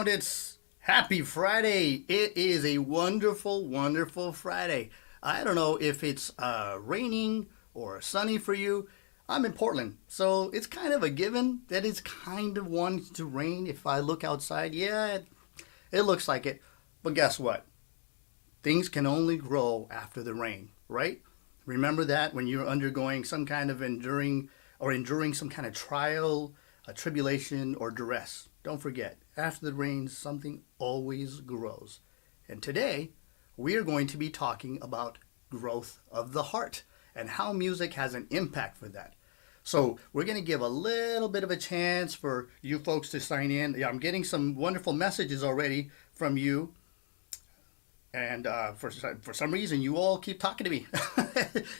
foundits. Happy Friday. It is a wonderful, wonderful Friday. I don't know if it's raining or sunny for you. I'm in Portland, so it's kind of a given that it's kind of wanting to rain. If I look outside, yeah, it looks like it. But guess what? Things can only grow after the rain, right? Remember that when you're undergoing some kind of enduring some kind of trial, a tribulation, or duress. Don't forget, after the rain, something always grows. And today, we are going to be talking about growth of the heart and how music has an impact for that. So we're going to give a little bit of a chance for you folks to sign in. Yeah, I'm getting some wonderful messages already from you. And for some reason, you all keep talking to me.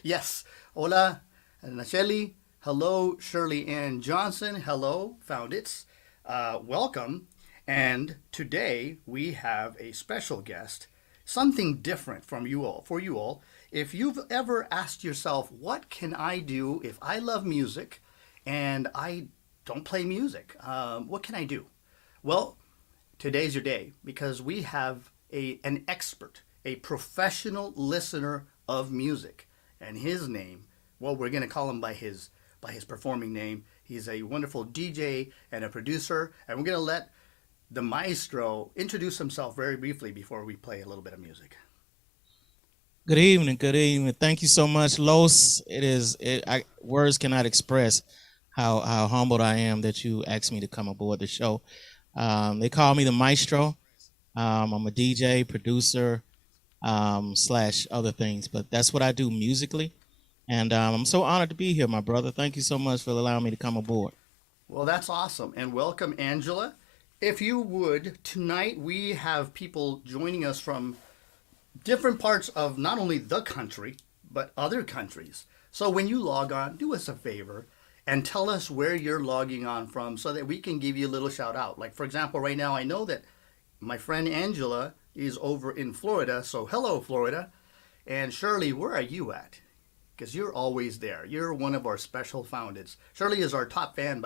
Yes. Hola, Nacheli. Hello, Shirley Ann Johnson. Hello, foundits. Welcome. And today we have a special guest, something different from you all, for you all. If you've ever asked yourself, what can I do if I love music and I don't play music? What can I do? Well, today's your day because we have an expert, a professional listener of music. And his name, well, we're going to call him by his performing name. He's a wonderful DJ and a producer. And we're going to let the Maestro introduce himself very briefly before we play a little bit of music. Good evening. Good evening. Thank you so much, Los. Words cannot express how humbled I am that you asked me to come aboard the show. They call me the Maestro. I'm a DJ, producer, slash other things, but that's what I do musically. And I'm so honored to be here, my brother. Thank you so much for allowing me to come aboard. Well, that's awesome. And welcome, Angela. If you would, tonight we have people joining us from different parts of not only the country, but other countries. So when you log on, do us a favor and tell us where you're logging on from so that we can give you a little shout out. Like, for example, right now, I know that my friend Angela is over in Florida. So hello, Florida. And Shirley, where are you at? Because you're always there. You're one of our special founders. Shirley is our top fan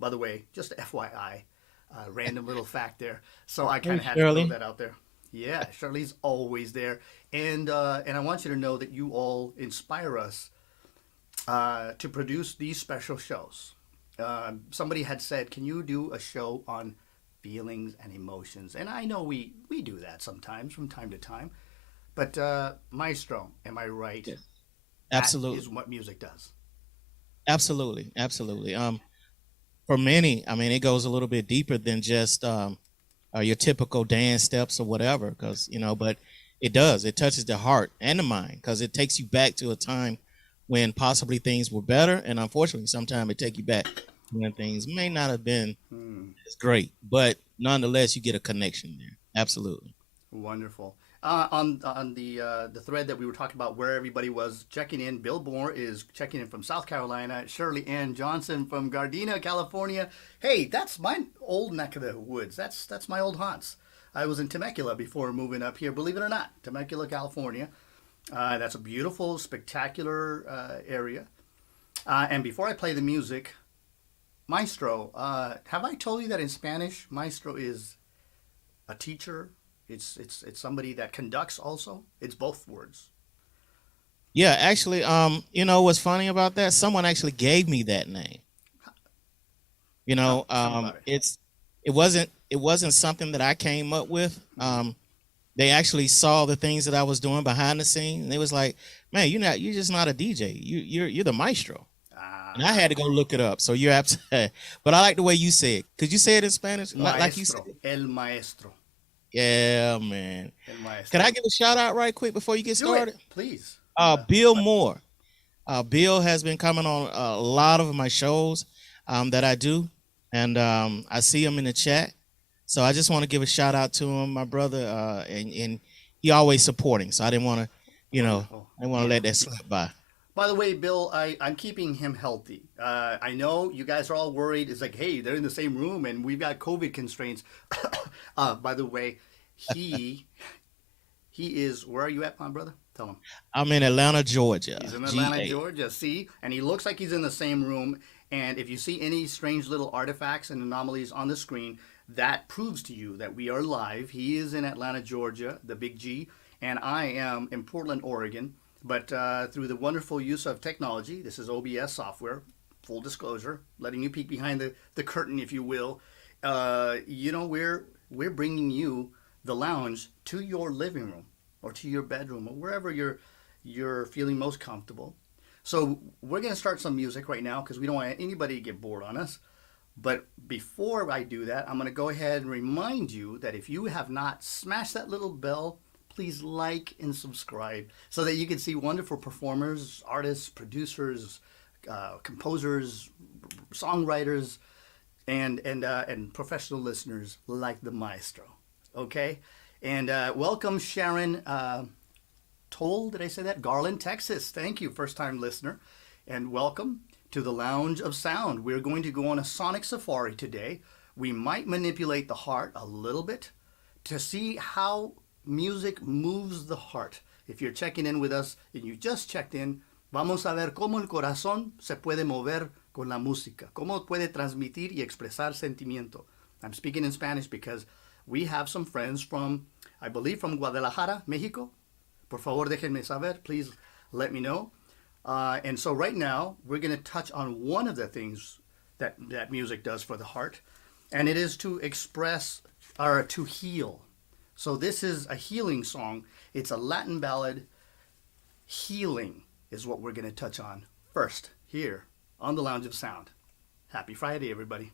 by the way, just FYI, random little fact there. So I kind of had to throw that out there. Yeah, Shirley's always there, and I want you to know that you all inspire us to produce these special shows. Somebody had said, "Can you do a show on feelings and emotions?" And I know we do that sometimes from time to time. But Maestro, am I right? Yes. Absolutely. That is what music does. Absolutely. Absolutely. For many, I mean, it goes a little bit deeper than just your typical dance steps or whatever, but it does. It touches the heart and the mind because it takes you back to a time when possibly things were better. And unfortunately, sometimes it takes you back when things may not have been as great. But nonetheless, you get a connection there. Absolutely. Wonderful. On the thread that we were talking about where everybody was checking in, Bill Moore is checking in from South Carolina. Shirley Ann Johnson from Gardena, California. Hey, that's my old neck of the woods. That's my old haunts. I was in Temecula before moving up here, believe it or not. Temecula, California. That's a beautiful, spectacular area. And before I play the music, Maestro, have I told you that in Spanish, Maestro is a teacher? It's somebody that conducts also. It's both words. Yeah, actually, what's funny about that? Someone actually gave me that name. It wasn't something that I came up with. They actually saw the things that I was doing behind the scenes, and they was like, "Man, you're just not a DJ. You're the Maestro." And I had to go look it up. So you're absolutely. But I like the way you say it. Could you say it in Spanish, Maestro, like you said? El Maestro. Yeah, man. Can I give a shout out right quick before you get started? Please. Bill Moore. Bill has been coming on a lot of my shows that I do, and I see him in the chat. So I just want to give a shout out to him, my brother, and he always supporting. So I didn't want to, I didn't want to let that slip by. By the way, Bill, I'm keeping him healthy. I know you guys are all worried. It's like, hey, they're in the same room and we've got COVID constraints. By the way, he is, where are you at, my brother? Tell him. I'm in Atlanta, Georgia. He's in Atlanta, Georgia. See? And he looks like he's in the same room. And if you see any strange little artifacts and anomalies on the screen, that proves to you that we are live. He is in Atlanta, Georgia, the Big G, and I am in Portland, Oregon. But through the wonderful use of technology, this is OBS software, full disclosure, letting you peek behind the curtain, if you will. We're bringing you the lounge to your living room or to your bedroom or wherever you're feeling most comfortable. So we're going to start some music right now because we don't want anybody to get bored on us. But before I do that, I'm going to go ahead and remind you that if you have not smashed that little bell, please like and subscribe so that you can see wonderful performers, artists, producers, composers, songwriters, and professional listeners like the Maestro. Okay? And welcome Sharon Toll, did I say that? Garland, Texas. Thank you, first-time listener. And welcome to the Lounge of Sound. We're going to go on a sonic safari today. We might manipulate the heart a little bit to see how music moves the heart. If you're checking in with us and you just checked in, vamos a ver cómo el corazón se puede mover con la música. Cómo puede transmitir y expresar sentimiento. I'm speaking in Spanish because we have some friends from, I believe, from Guadalajara, Mexico. Por favor, déjenme saber. Please let me know. And so right now, we're going to touch on one of the things that music does for the heart, and it is to express or to heal. So this is a healing song. It's a Latin ballad. Healing is what we're going to touch on first here on the Lounge of Sound. Happy Friday, everybody.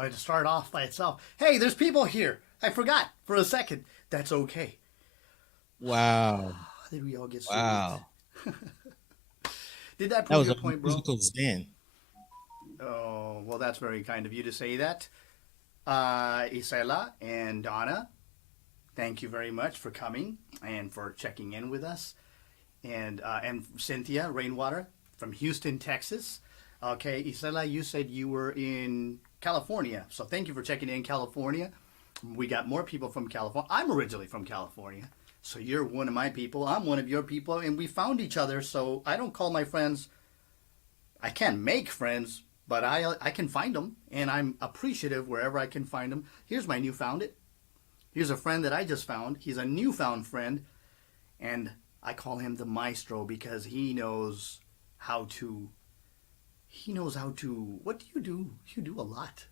wanted to start off by itself. Hey, there's people here. I forgot for a second. That's okay. Wow. Did we all get soothed? Wow. Did that That prove was your a point, bro? musical zen. Oh, well, that's very kind of you to say that. Isela and Donna, thank you very much for coming and for checking in with us. And Cynthia Rainwater from Houston, Texas. Okay, Isela, you said you were in California, so thank you for checking in, California. We got more people from California. I'm originally from California, so you're one of my people. I'm one of your people, and we found each other. So I don't call my friends. I can't make friends, but I can find them, and I'm appreciative wherever I can find them. Here's my new found it. Here's a friend that I just found. He's a newfound friend, and I call him the Maestro because he knows how to. He knows how to. What do you do? You do a lot.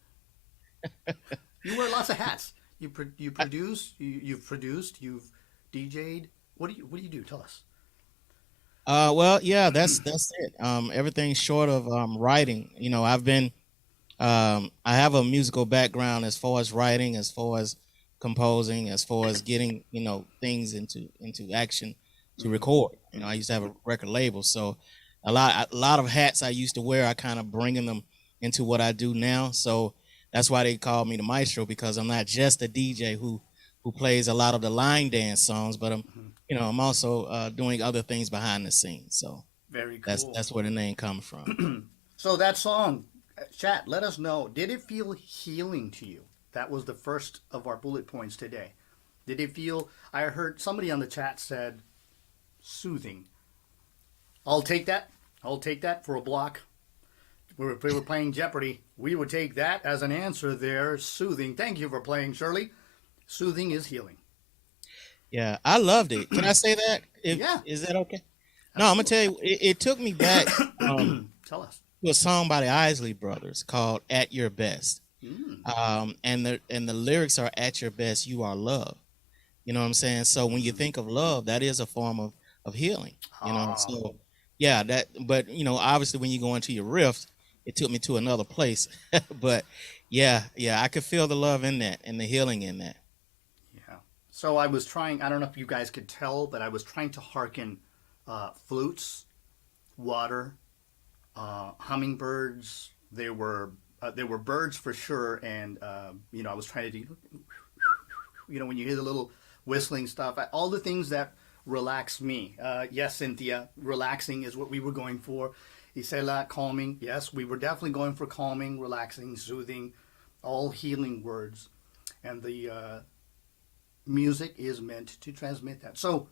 You wear lots of hats. You produce. You've produced. You've DJ'd. What do you do? Tell us. Well, yeah, that's it. Everything short of writing. You know, I have a musical background as far as writing, as far as composing, as far as getting, things into action to record. You know, I used to have a record label, so a lot of hats I used to wear, I kind of bringing them into what I do now. So that's why they call me the Maestro, because I'm not just a DJ who plays a lot of the line dance songs, but I'm also doing other things behind the scenes. So Very cool. that's where the name comes from. So that song, chat, let us know. Did it feel healing to you? That was the first of our bullet points today. Did it feel? I heard somebody on the chat said soothing. I'll take that. I'll take that for a block. If we were playing Jeopardy, we would take that as an answer there. Soothing. Thank you for playing, Shirley. Soothing is healing. Yeah, I loved it. Can I say that? Yeah. Is that okay? No, I'm gonna tell you. It took me back Tell us. to a song by the Isley Brothers called "At Your Best," and the lyrics are "At your best, you are love." You know what I'm saying? So when you think of love, that is a form of healing. So yeah, that. But obviously, when you go into your riff, it took me to another place. But yeah, I could feel the love in that and the healing in that. Yeah. So I was trying. I don't know if you guys could tell, but I was trying to hearken flutes, water, hummingbirds. They were birds for sure, and I was trying to do. When you hear the little whistling stuff, all the things that relax me. Yes, Cynthia, relaxing is what we were going for. Isela, calming. Yes, we were definitely going for calming, relaxing, soothing, all healing words. And the music is meant to transmit that. So,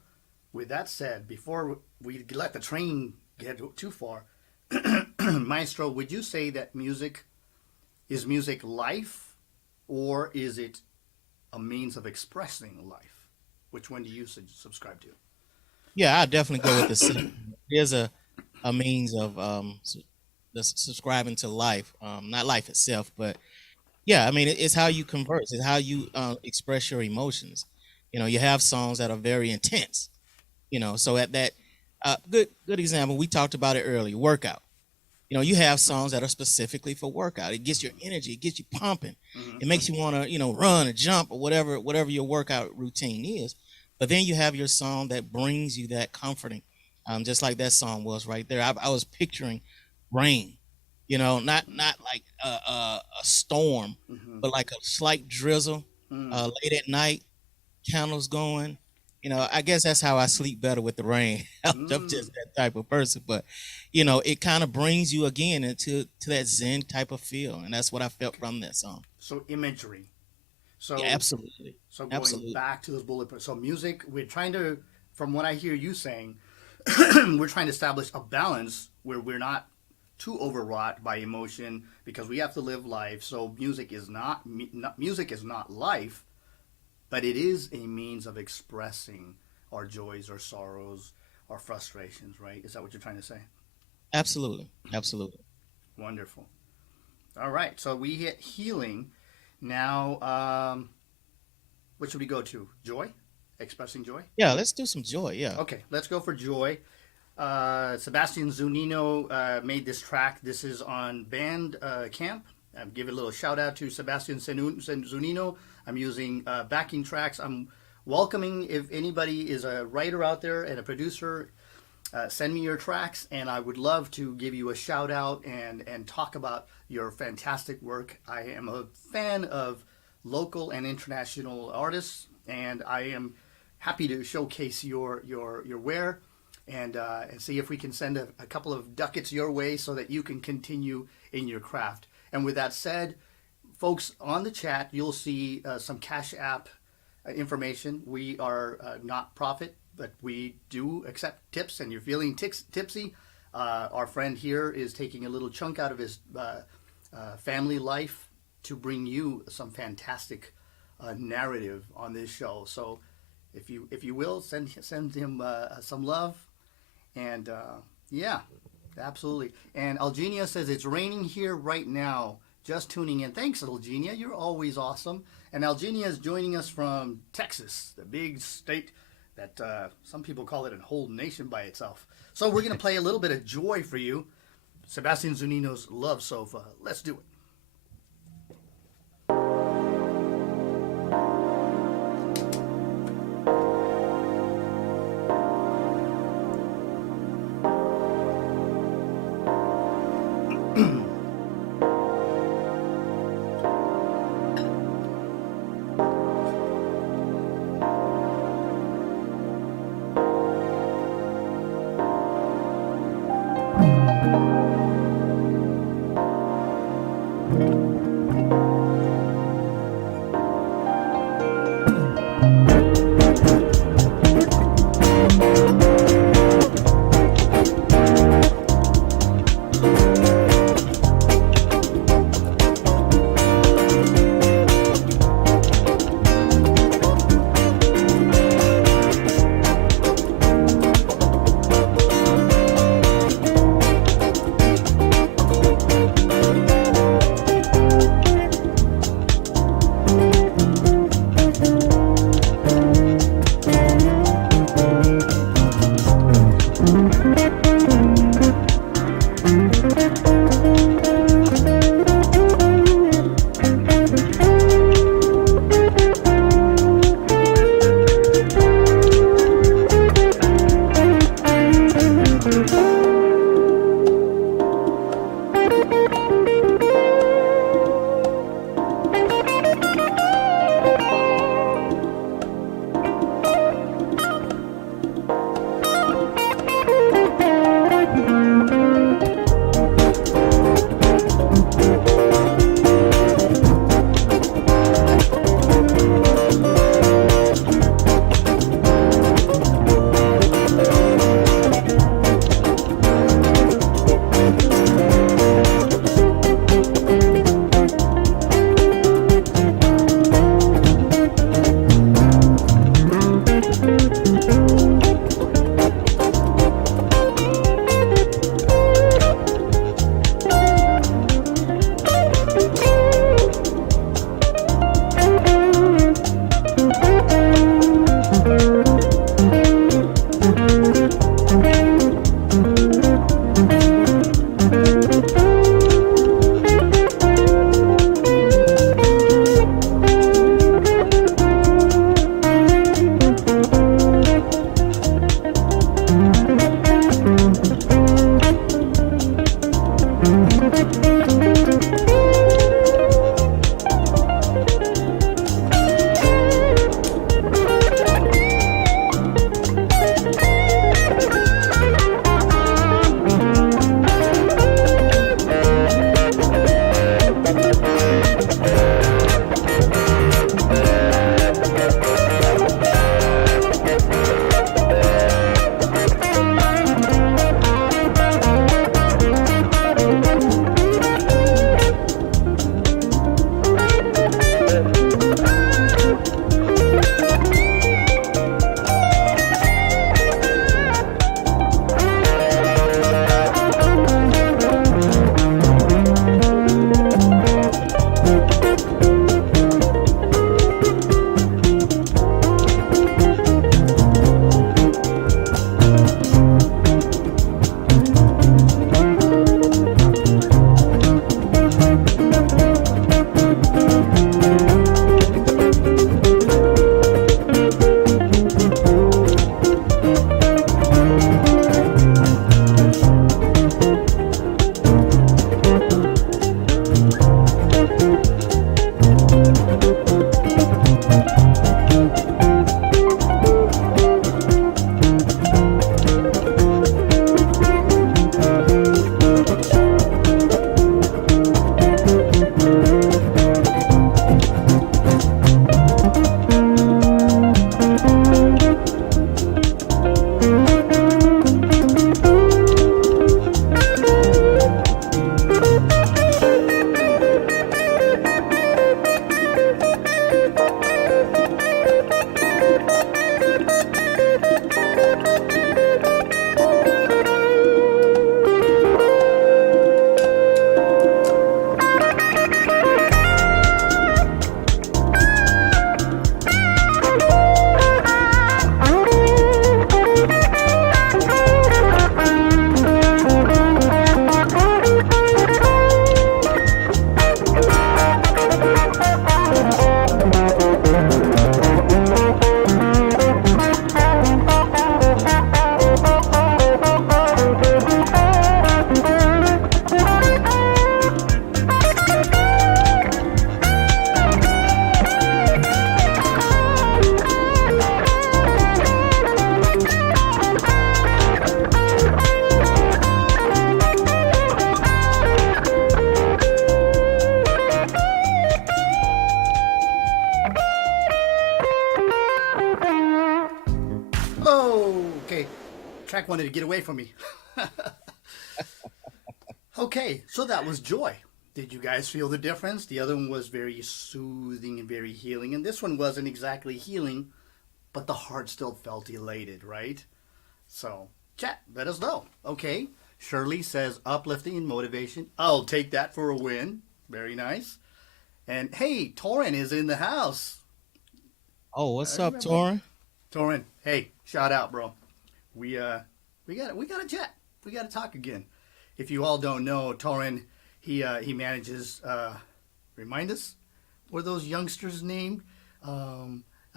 with that said, before we let the train get too far, Maestro, would you say that music life, or is it a means of expressing life? Which one do you subscribe to? Yeah, I definitely go with the second. There's a means of subscribing to life, not life itself, but yeah, I mean it's how you converse, it's how you express your emotions. You have songs that are very intense. So at that good example, we talked about it earlier, workout. You have songs that are specifically for workout. It gets your energy, it gets you pumping. It makes you want to, run or jump or whatever your workout routine is. But then you have your song that brings you that comforting, just like that song was right there. I was picturing rain, not like a storm, but like a slight drizzle late at night, candles going. I guess that's how I sleep better with the rain. I'm just that type of person, but it kind of brings you again into that Zen type of feel, and that's what I felt from that song. So imagery. So yeah, absolutely. So going back to those bullet points. So music, we're trying to, from what I hear you saying, we're trying to establish a balance where we're not too overwrought by emotion because we have to live life. So music is not life, but it is a means of expressing our joys, our sorrows, our frustrations, right? Is that what you're trying to say? Absolutely. Wonderful. All right, so we hit healing. Now, what should we go to? Joy? Expressing joy? Yeah, let's do some joy, yeah. Okay, let's go for joy. Sebastian Zunino made this track. This is on Bandcamp, give a little shout out to Sebastian Zunino. I'm using backing tracks. I'm welcoming if anybody is a writer out there and a producer. Send me your tracks, and I would love to give you a shout out and talk about your fantastic work. I am a fan of local and international artists, and I am happy to showcase your wear and see if we can send a couple of ducats your way so that you can continue in your craft. And with that said, folks, on the chat, you'll see some Cash App information. We are not profit, but we do accept tips, and you're feeling tipsy. Our friend here is taking a little chunk out of his family life to bring you some fantastic narrative on this show. So if you will, send him some love. And yeah, absolutely. And Algenia says it's raining here right now. Just tuning in. Thanks, Algenia. You're always awesome. And Algenia is joining us from Texas, the big state that some people call it a whole nation by itself. So we're going to play a little bit of Joy for you. Sebastian Zunino's Love Sofa. Let's do it. track wanted to get away from me. Okay, so that was Joy. Did you guys feel the difference? The other one was very soothing and very healing, and this one wasn't exactly healing, but the heart still felt elated, right? So, chat, let us know. Okay, Shirley says uplifting and motivation. I'll take that for a win. Very nice. And hey, Torin is in the house. Oh, what's up, Torin? Torin, hey, shout out, bro. We got to chat. We got to talk again. If you all don't know, Torin, he manages. Remind us, what are those youngsters named? I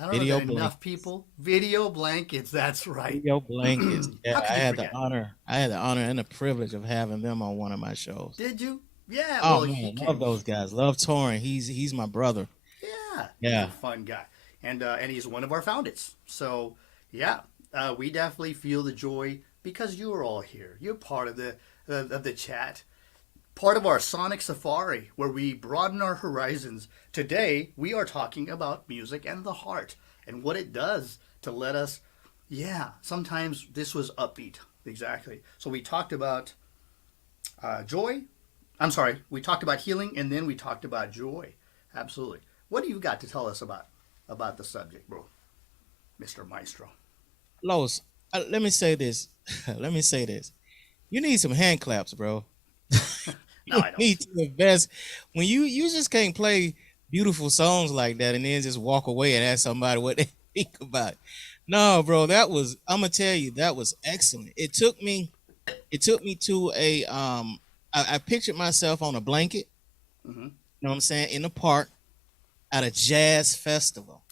don't Video know that enough blankets. people. Video blankets. That's right. Video blankets. Yeah, How I could you had forget? the honor. I had the honor and the privilege of having them on one of my shows. Did you? Yeah. Oh Well, he man, love came. those guys. Love Torin. He's my brother. Yeah, he's a Yeah. fun guy, and he's one of our founders. So yeah, we definitely feel the joy because you are all here. You're part of the chat, part of our Sonic Safari, where we broaden our horizons. Today we are talking about music and the heart and what it does to let us. Yeah, sometimes this was upbeat. Exactly. So we talked about joy. I'm sorry, we talked about healing, and then we talked about joy. Absolutely. What do you got to tell us about the subject, bro, Mr. Maestro? Los, let me say this. Let me say this. You need some hand claps, bro. No, You I don't. need to invest when you just can't play beautiful songs like that and then just walk away and ask somebody what they think about it. No, bro, that was I'm gonna tell you that was excellent. It took me to a I pictured myself on a blanket, Hmm. you know what I'm saying, in the park at a jazz festival.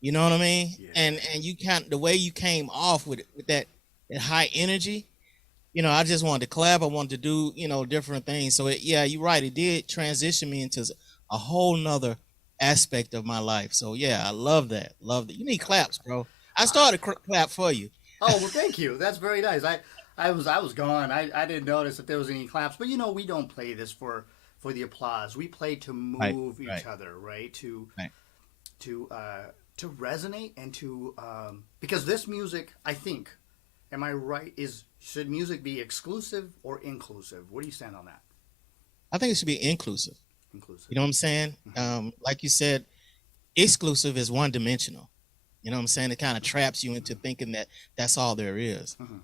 You know what I mean? Yeah. And you kind the way you came off with that high energy, I just wanted to clap. I wanted to do, different things. So yeah, you're right. It did transition me into a whole nother aspect of my life. So yeah, I love that. Love that. You need claps, bro. I started clap for you. Oh well, thank you. That's very nice. I was gone. I didn't notice if there was any claps, but we don't play this for the applause. We play to Right, move each right, other, right? right. To to resonate and to because this music, I think, am I right? Is should music be exclusive or inclusive? Where do you stand on that? I think it should be inclusive. Inclusive. You know what I'm saying? Hmm. Like you said, exclusive is one dimensional. You know what I'm saying? It kind of traps you into thinking that that's all there is. Hmm.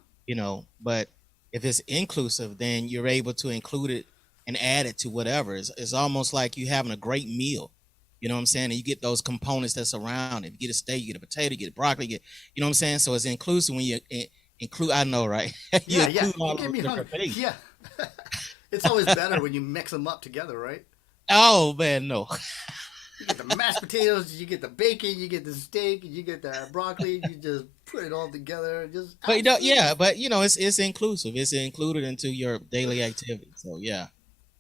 But if it's inclusive, then you're able to include it and add it to whatever. It's almost like you having a great meal. You know what I'm saying? And you get those components that's around it. You get a steak, you get a potato, you get a broccoli, you know what I'm saying? So it's inclusive when you include, I know, right? You Yeah, yeah. include You all get those me hungry. different things. Yeah. It's always better when you mix them up together, right? Oh, man, no. You get the mashed potatoes, you get the bacon, you get the steak, you get the broccoli. You just put it all together. Just But absolutely. yeah, but it's inclusive. It's included into your daily activity. So yeah.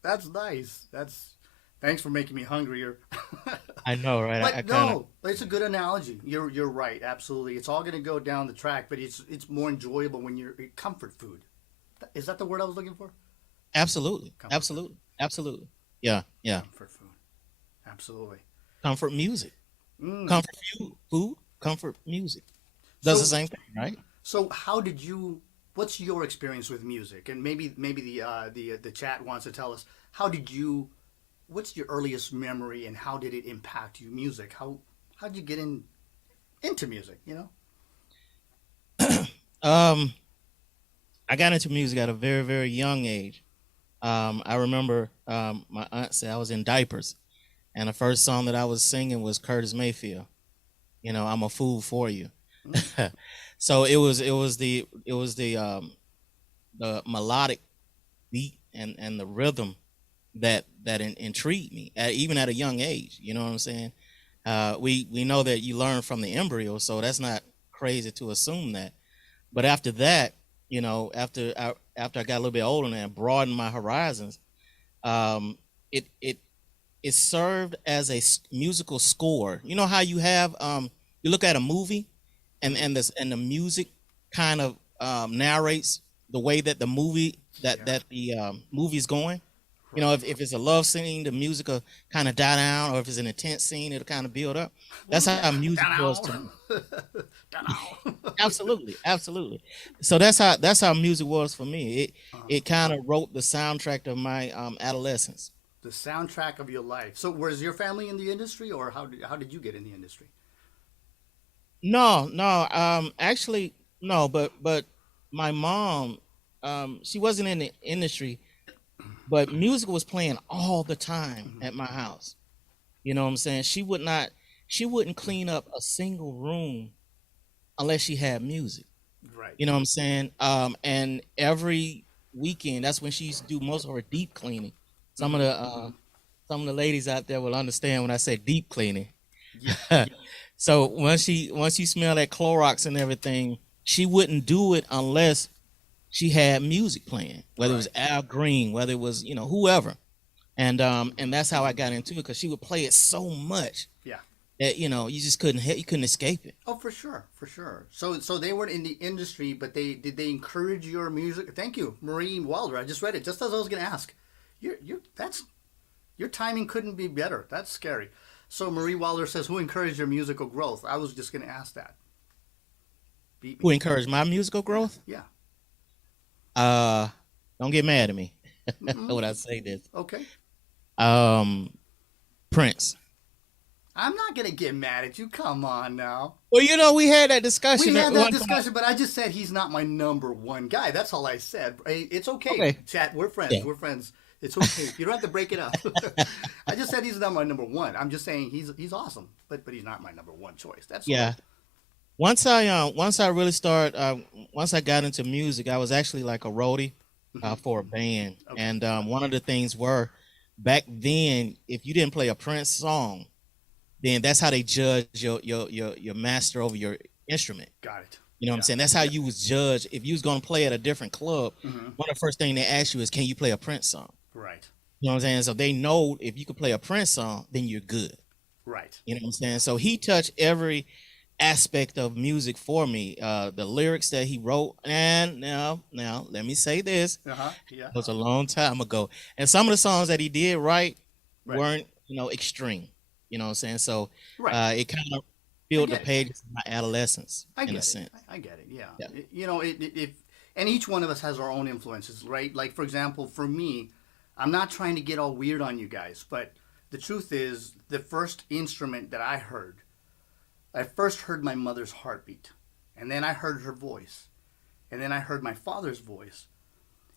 That's nice. That's thanks for making me hungrier. I know, right? I But kind of no, it's a good analogy. You're right. Absolutely, it's all going to go down the track, but it's more enjoyable when you're comfort food. Is that the word I was looking for? absolutely, Comfort food. absolutely, absolutely. Yeah, yeah. Comfort food. Absolutely. Comfort music, Mm. comfort food, comfort music. Does the So same thing, right? so how did you? What's your experience with music? And maybe the chat wants to tell us how did you? What's your earliest memory and how did it impact you? Music. How did you get into music? Um, I got into music at a very, very young age. I remember my aunt said I was in diapers, and the first song that I was singing was Curtis Mayfield. I'm a fool for you. Mm. So it was the melodic beat and the rhythm that intrigued me even at a young age. You know what I'm saying? We know that you learn from the embryo, so that's not crazy to assume that. But after that, after I got a little bit older and broadened my horizons, um, it served as a musical score. You know how you have you look at a movie Hmm. and the music kind of narrates the way that the movie Yeah. movie's going. You know, Right. if it's a love scene, the music will kind of die down, or if it's an intense scene, it'll kind of build up. That's Ooh, how yeah. music was Down. to me. Down. Absolutely, absolutely. So that's how music was for me. It kind of wrote the soundtrack of my adolescence. The soundtrack of your life. So, was your family in the industry, or how did you get in the industry? No, no, actually, no, but my mom, she wasn't in the industry, but music was playing all the time Hmm. at my house. You know what I'm saying? She wouldn't clean up a single room unless she had music. Right. You know what I'm saying? And every weekend, that's when she used to do most of her deep cleaning. Some of Hmm. the some of the ladies out there will understand when I say deep cleaning. Yeah. So once you smell that Clorox and everything, she wouldn't do it unless she had music playing, whether it was Right. Al Green, whether it was whoever. And that's how I got into it because she would play it so much Yeah. that you just you couldn't escape it. Oh, for sure, for sure. So they weren't in the industry, but they encourage your music? Thank you, Marie Wilder. I just read it just as I was going to ask. That's your timing couldn't be better. That's scary. So Marie Wilder says, "Who encouraged your musical growth?" I was just going to ask that. Beat Who me. encouraged my musical Yeah, growth? yeah. Uh, don't get mad at me Mm-mm. when I say this. Okay. Um, Prince. I'm not going to get mad at you. Come on now. Well, we had that We discussion at had that one time. discussion, but I just said he's not my number one guy. That's all I said. Hey, it's okay, Okay. chat. We're friends. Yeah. We're friends. It's okay. You don't have to break it up. I just said he's not my number one. I'm just saying he's awesome, but he's not my number one choice. That's all. Yeah. Once I really started once I got into music, I was actually like a roadie Hmm. for a band, Okay. and one of the things were back then, if you didn't play a Prince song, then that's how they judge your master over your instrument. Got it. You know what I'm Yeah. saying? That's how you was judged. If you was gonna play at a different club, Hmm. one of the first thing they ask you is, can you play a Prince song? Right. You know what I'm saying? So they know if you can play a Prince song, then you're good. Right. You know what I'm saying? So he touched every aspect of music for me. The lyrics that he wrote, and now let me say this, Uh huh. Yeah. it was a long time ago. And some of the songs that he did write Right. weren't, extreme. You know what I'm saying? So Right. it kind of I filled the get it. pages of my adolescence I in a get it. sense. I get it. Yeah. Yeah. If and each one of us has our own influences, right? Like for example, for me, I'm not trying to get all weird on you guys, but the truth is, the first instrument that I first heard my mother's heartbeat, and then I heard her voice, and then I heard my father's voice,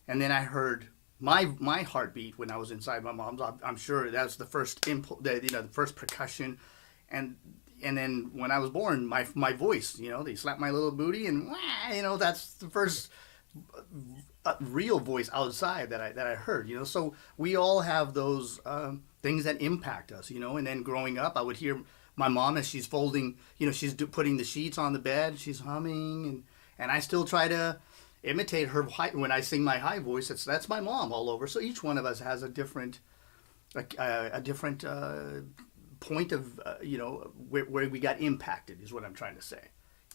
and then I heard my heartbeat when I was inside my mom's. I'm sure that's the first the first percussion, and and then when I was born, my voice, they slapped my little booty, and that's the first real voice outside that I heard. So we all have those things that impact us. And then growing up, I would hear my mom as she's folding. She's putting the sheets on the bed. She's humming, and I still try to imitate her when I sing my high voice. That's my mom all over. So each one of us has a different point of where we got impacted is what I'm trying to say.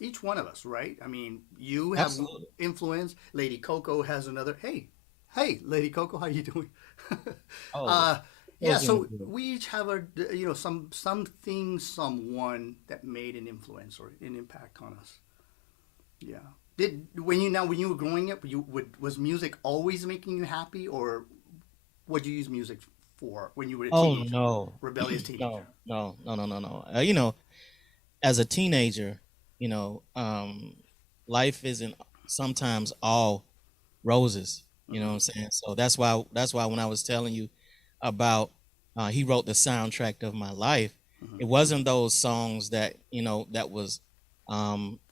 Each one of us, right? I mean, you have Absolutely. influence. Lady Coco has another. Hey, Lady Coco, how you doing? Oh, uh, yeah. those So are- we each have something, someone that made an influence or an impact on us. Yeah. When you were growing up, was music always making you happy, or what did you use music for when you were a oh teenager, no. rebellious No, teenager? no, no, no, no, no. As a teenager, you know, um, life isn't sometimes all roses. You know what Hmm. I'm saying? So that's why when I was telling you about he wrote the soundtrack of my life, Hmm. it wasn't those songs that that was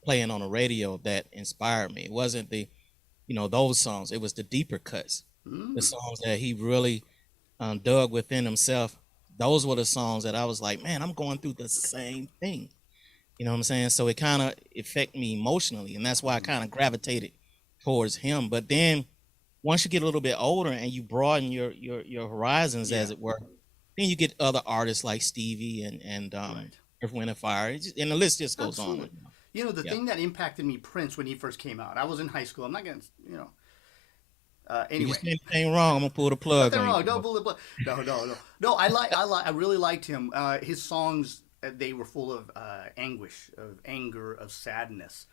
playing on the radio that inspired me. It wasn't the those songs. It was the deeper cuts, the Mm. songs that he really dug within himself. Those were the songs that I was like, man, I'm going through the same thing. You know what I'm saying? So it kind of affected me emotionally, and that's why I Hmm. kind of gravitated towards him. But then once you get a little bit older and you broaden your horizons, Yeah. as it were, then you get other artists like Stevie and Right. Earth, Wind, and Fire, and the list just goes on. Absolutely. And on. The Yeah. thing that impacted me, Prince, when he first came out, I was in high school. I'm not gonna. If you Anyway, say anything wrong, I'm gonna pull the plug nothing on wrong. you. Don't bullet. No. I really liked him. His songs, they were full of anguish, of anger, of sadness.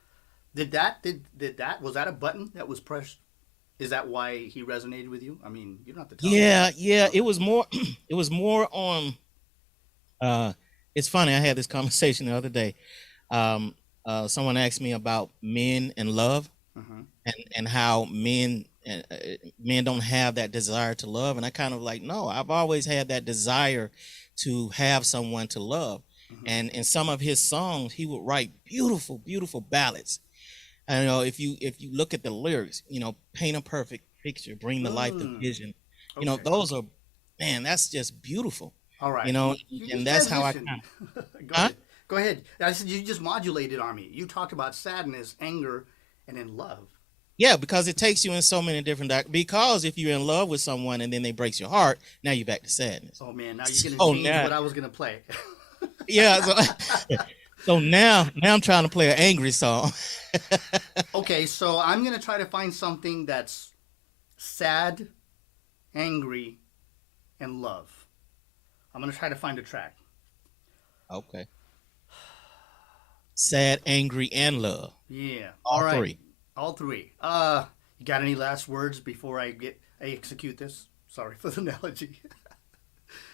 Did that was that a button that was pressed? Is that why he resonated with you? I mean, you don't have to tell me. Yeah, yeah. Okay. It was more. It was more on. It's funny. I had this conversation the other day. Someone asked me about men and love, Mm-hmm. and how men don't have that desire to love, and I kind of like, no, I've always had that desire to have someone to love. Mm-hmm. And in some of his songs, he would write beautiful, beautiful ballads. I know if you look at the lyrics, paint a perfect picture, bring to life the vision. Okay. Those are, man, that's just beautiful. All right. You And that's how I transitioned. Go huh? ahead. Go ahead. I said you just modulated on me. You talked about sadness, anger, and then love. Yeah, because it takes you in so many different because if you're in love with someone and then they breaks your heart, now you're back to sadness. Oh man, now you're gonna So change now, what I was gonna play. yeah, so now I'm trying to play an angry song. Okay, so I'm gonna try to find something that's sad, angry, and love. I'm gonna try to find a track. Okay. Sad, angry, and love. Yeah. All All right. three. All three. You got any last words before I execute this? Sorry for the analogy.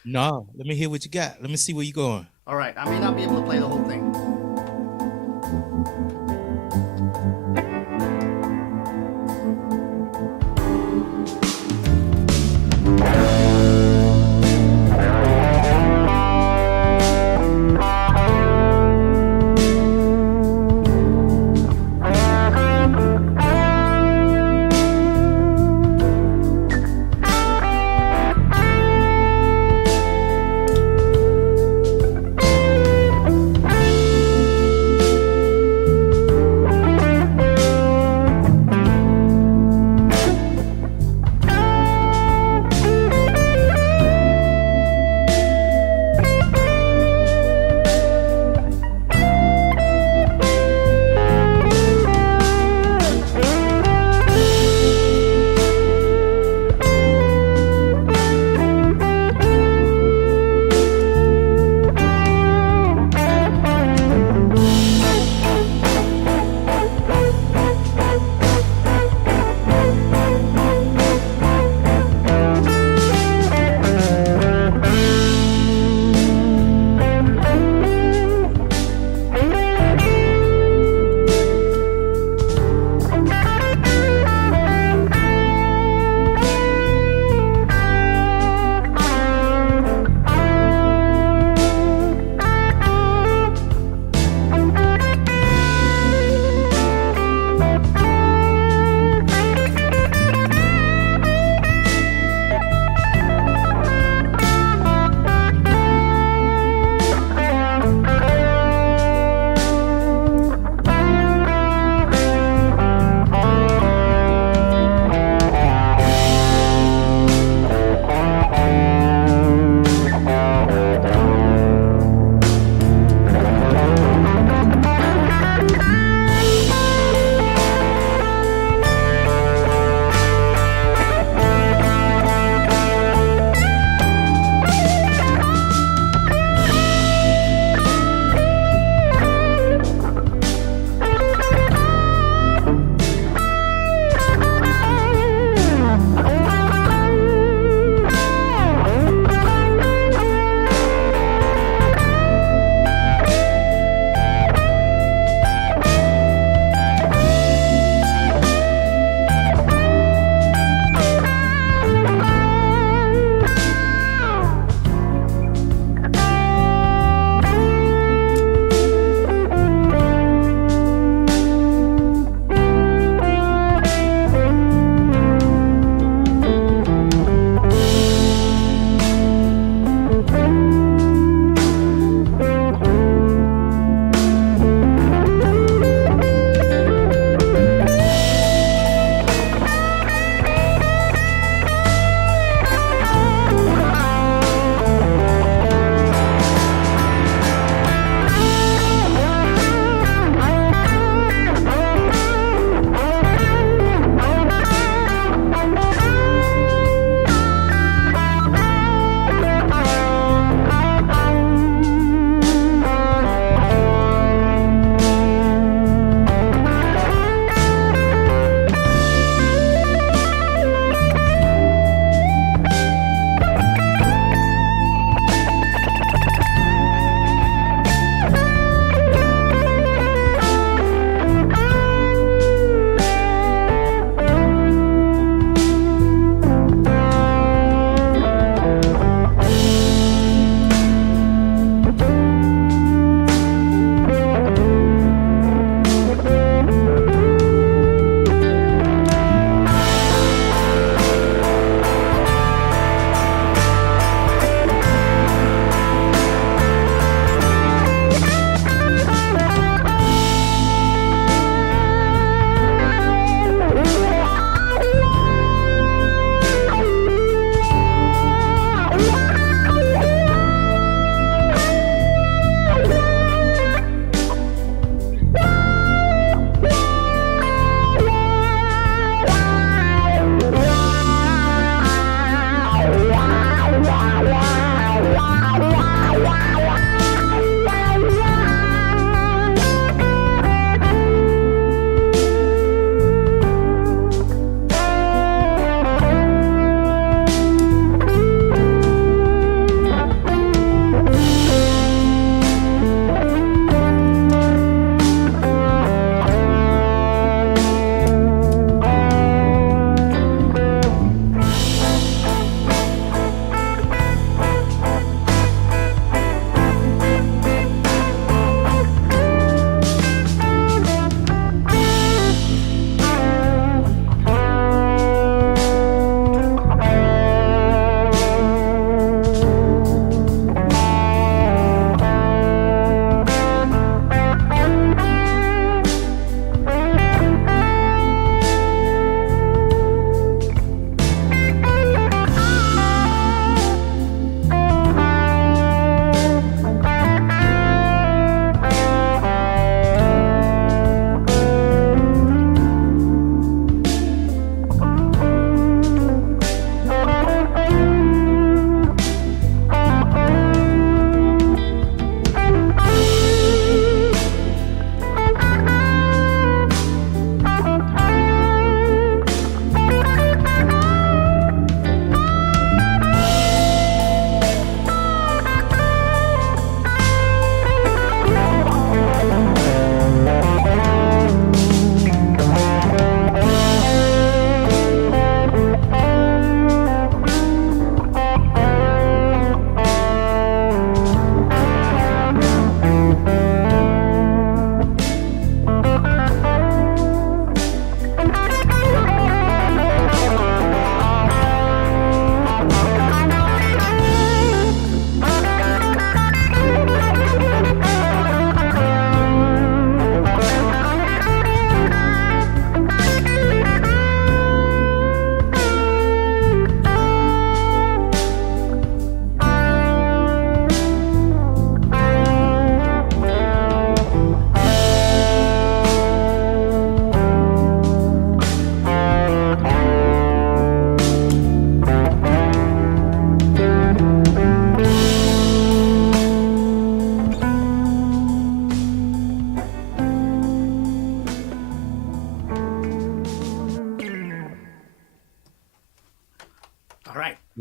No, let me hear what you got. Let me see where you're going. All right. I may not be able to play the whole thing.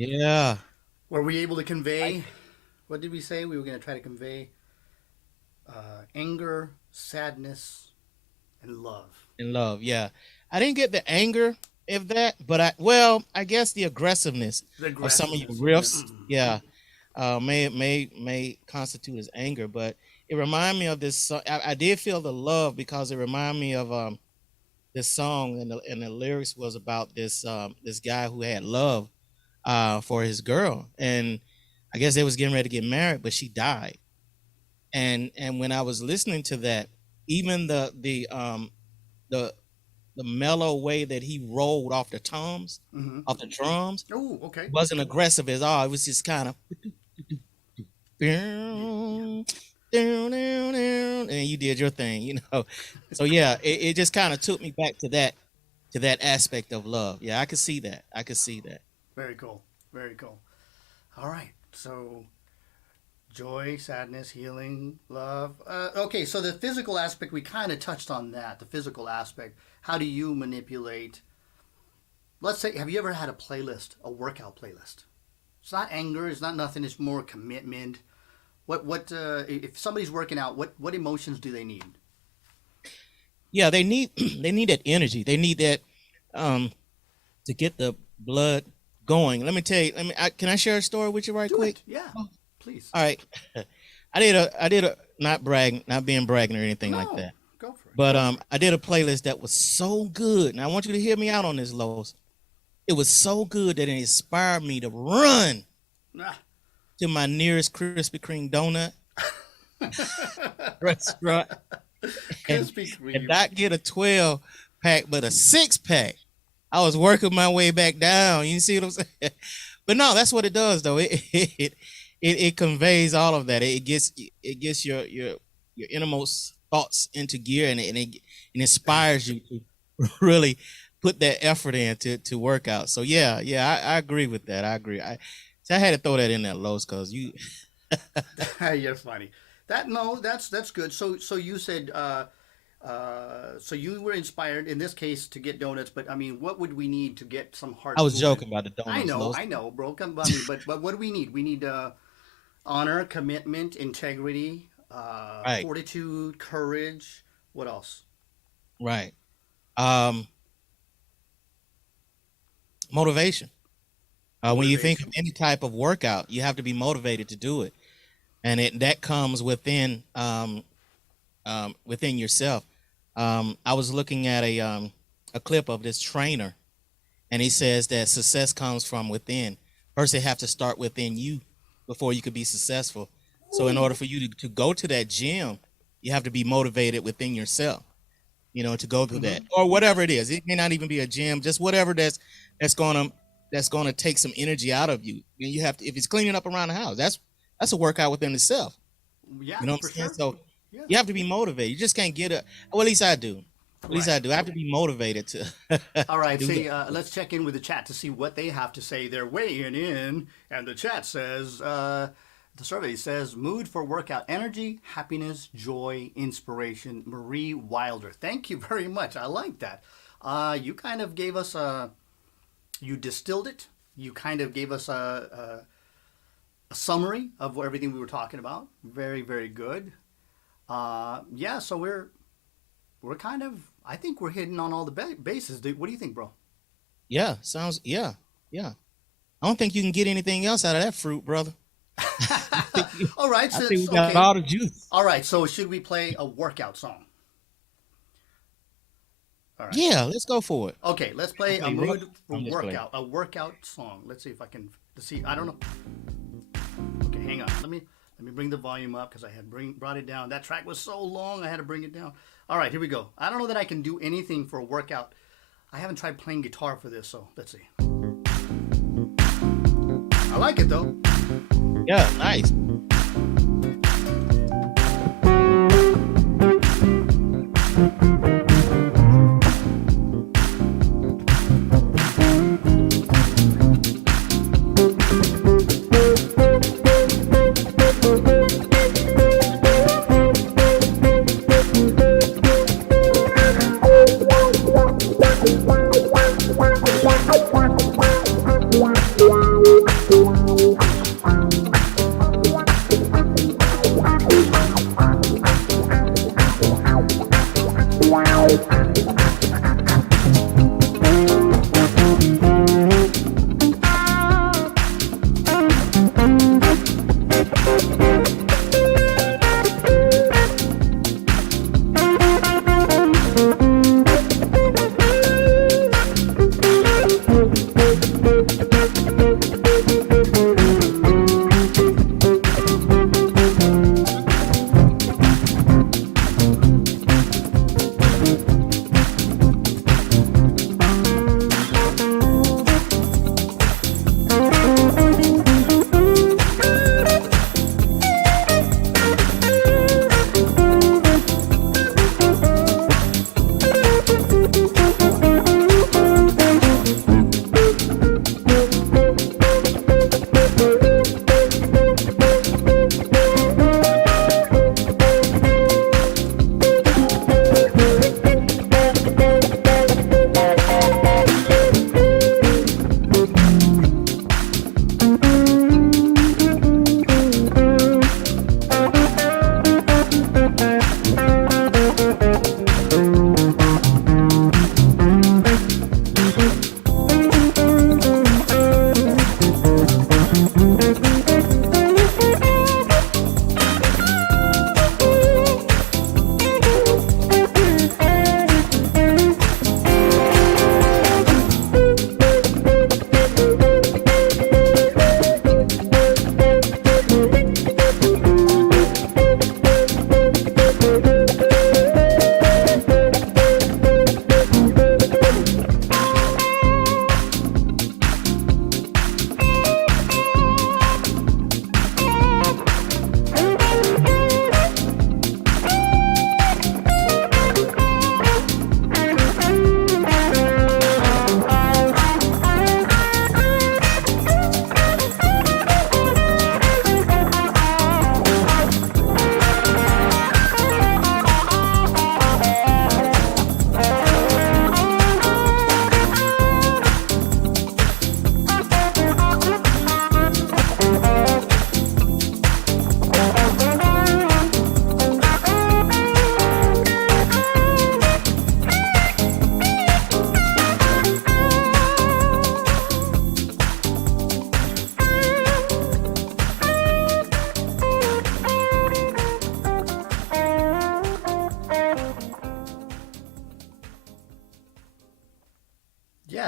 Yeah. Were we able to I, convey? What did we say? We were going to try to convey anger, sadness, and love. in love. Yeah. I didn't get the anger of that, but I guess the aggressiveness The of some of your aggressiveness. riffs, yeah, may constitute as anger, but it reminded me of this. I did feel the love because it reminded me of this song, and the lyrics was about this guy who had love for his girl, and I guess they was getting ready to get married, but she died. And when I was listening to that, even the the mellow way that he rolled off the toms, Mm-hmm. off the drums, Oh, okay. wasn't aggressive at all. It was just kind of Yeah, yeah. and you did your thing, you know. So yeah, it just kind of took me back to that aspect of love. Yeah, I could see that. I could see that. Very cool. Very cool. All right. So joy, sadness, healing, love. Okay, so the physical aspect, we kind of touched on that. The physical aspect. How do you manipulate? Let's say, have you ever had a playlist, a workout playlist? It's not anger. It's not nothing. It's more commitment. If somebody's working out, what emotions do they need? Yeah, they need they need that energy. They need that um to get the blood going. Let me tell you. Can I share a story with you right Do quick? it. Yeah, please. All right. I did a not bragging, not being bragging or anything like No, that. go for it. But I did a playlist that was so good. And I want you to hear me out on this, Lowe's. It was so good that it inspired me to run Ah. to my nearest Krispy Kreme donut restaurant and, Krispy and Kreme. not get a 12 pack, but a 6 pack. I was working my way back down. You see what I'm saying? But no, that's what it does, though. It conveys all of that. It gets your innermost thoughts into gear, and it inspires you to really put that effort in to work out. So yeah, I agree with that. I agree. So I had to throw that in there, Los, because you. You're funny. That's good. So you said so you were inspired in this case to get donuts, but I mean, what would we need to get some I hearts was moving? joking about the donuts, Los. I know, bro. Come by me, but what do we need? We need honor, commitment, integrity, Right, fortitude, courage. What else? right. Um, Motivation. When you think of Motivation. any type of workout, you have to be motivated to do it, and that comes within yourself. I was looking at a clip of this trainer, and he says that success comes from within. First, they have to start within you before you could be successful. So, in order for you to go to that gym, you have to be motivated within yourself. To go through Mm-hmm. that, or whatever it is. It may not even be a gym, just whatever that's gonna take some energy out of you. You have to, if it's cleaning up around the house, that's a workout within itself. Yeah, You know what for I'm saying? sure. So Yeah. you have to be motivated. You just can't get a. Well, at least I do. At least Right. I do. I have to be motivated to All right. do See, that. let's check in with the chat to see what they have to say. They're weighing in, and the chat says the survey says mood for workout: energy, happiness, joy, inspiration. Marie Wilder. Thank you very much. I like that. You kind of gave us you distilled it. You kind of gave us a summary of everything we were talking about. Very, very good. Yeah. So we're kind of. I think we're hitting on all the bases. What do you think, bro? Yeah, sounds. Yeah, yeah. I don't think you can get anything else out of that fruit, brother. I think, All right. I So, think we got okay. all the juice. All right. So should we play a workout song? All right. Yeah, let's go for it. Okay. Let's play a Play rough. mood for I'm just playing. workout. A workout song. Let's see if I can. Let's see. I don't know. Okay. Hang on. Let me bring the volume up because I had brought it down. That track was so long. I had to bring it down. All right. Here we go. I don't know that I can do anything for a workout. I haven't tried playing guitar for this, so let's see. I like it though. Yeah, nice.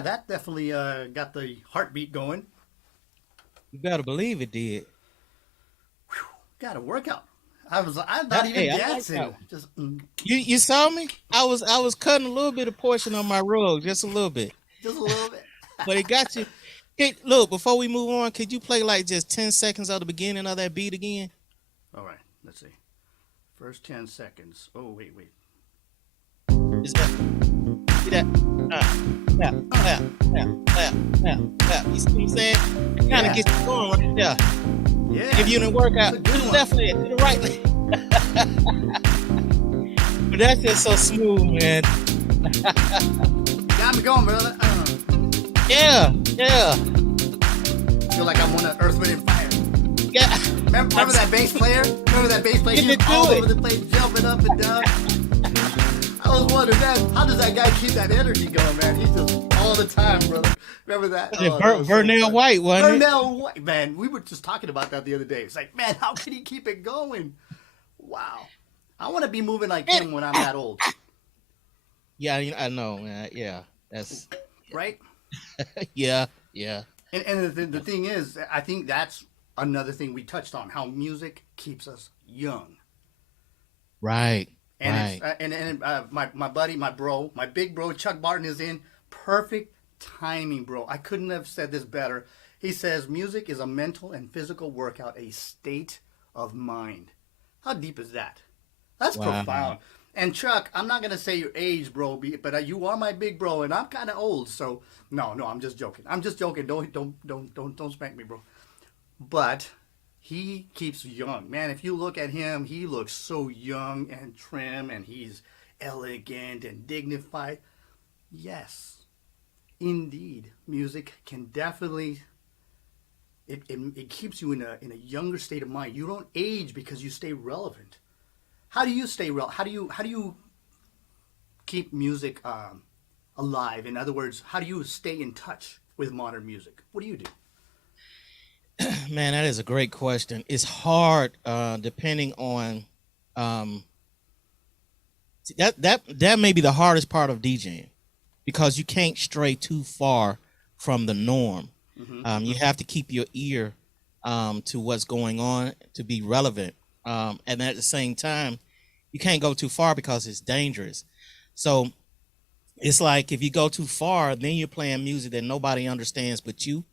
that definitely got the heartbeat going. You better believe it did. Got a workout. I'm not That, even hey, I like that dancing. one. Just You saw me? I was cutting a little bit of portion on my rug, just a little bit. just a little bit. But it got you. Hey, look, before we move on, could you play like just 10 seconds of the beginning of that beat again? All right, let's see. First 10 seconds. Oh, wait. Is that see that? Yeah, yeah, yeah, yeah, yeah, yeah. You see what I'm saying? It kind of Yeah. gets you going right there. Yeah. Give you the workout It's a to good the one. left leg, to the right leg. But that's just so smooth, man. Got me going, brother. Yeah, yeah, Feel like I'm on an Earth, Wind, and Fire. yeah. Remember that bass player? Remember that bass player? Get He was to all do it. over the place, jumping up and down. I was wondering, man, how does that guy keep that energy going, man? He's just all the time, brother. Remember that? Was it that was so Vernell fun. White, wasn't it? Vernell White, man. We were just talking about that the other day. It's like, man, how can he keep it going? Wow. I want to be moving like him when I'm that old, Yeah, I know, man. Yeah, that's right? yeah, yeah. And the thing is, I think that's another thing we touched on, how music keeps us young. Right, And right. my buddy, my big bro, Chuck Barton is in. Perfect timing, bro. I couldn't have said this better. He says music is a mental and physical workout, a state of mind. How deep is that? That's Wow. profound. And Chuck, I'm not gonna say your age, bro, but you are my big bro, and I'm kind of old, so no, I'm just joking. I'm just joking. Don't spank me, bro. But he keeps young, man. If you look at him, he looks so young and trim, and he's elegant and dignified. Yes, indeed, music can definitely it keeps you in a younger state of mind. You don't age because you stay relevant. How do you stay relevant? How do you keep music alive? In other words, how do you stay in touch with modern music? What do you do? Man, that is a great question. It's hard, depending on um, that may be the hardest part of DJing because you can't stray too far from the norm. You have to keep your ear to what's going on to be relevant, and at the same time, you can't go too far because it's dangerous. So it's like if you go too far, then you're playing music that nobody understands but you,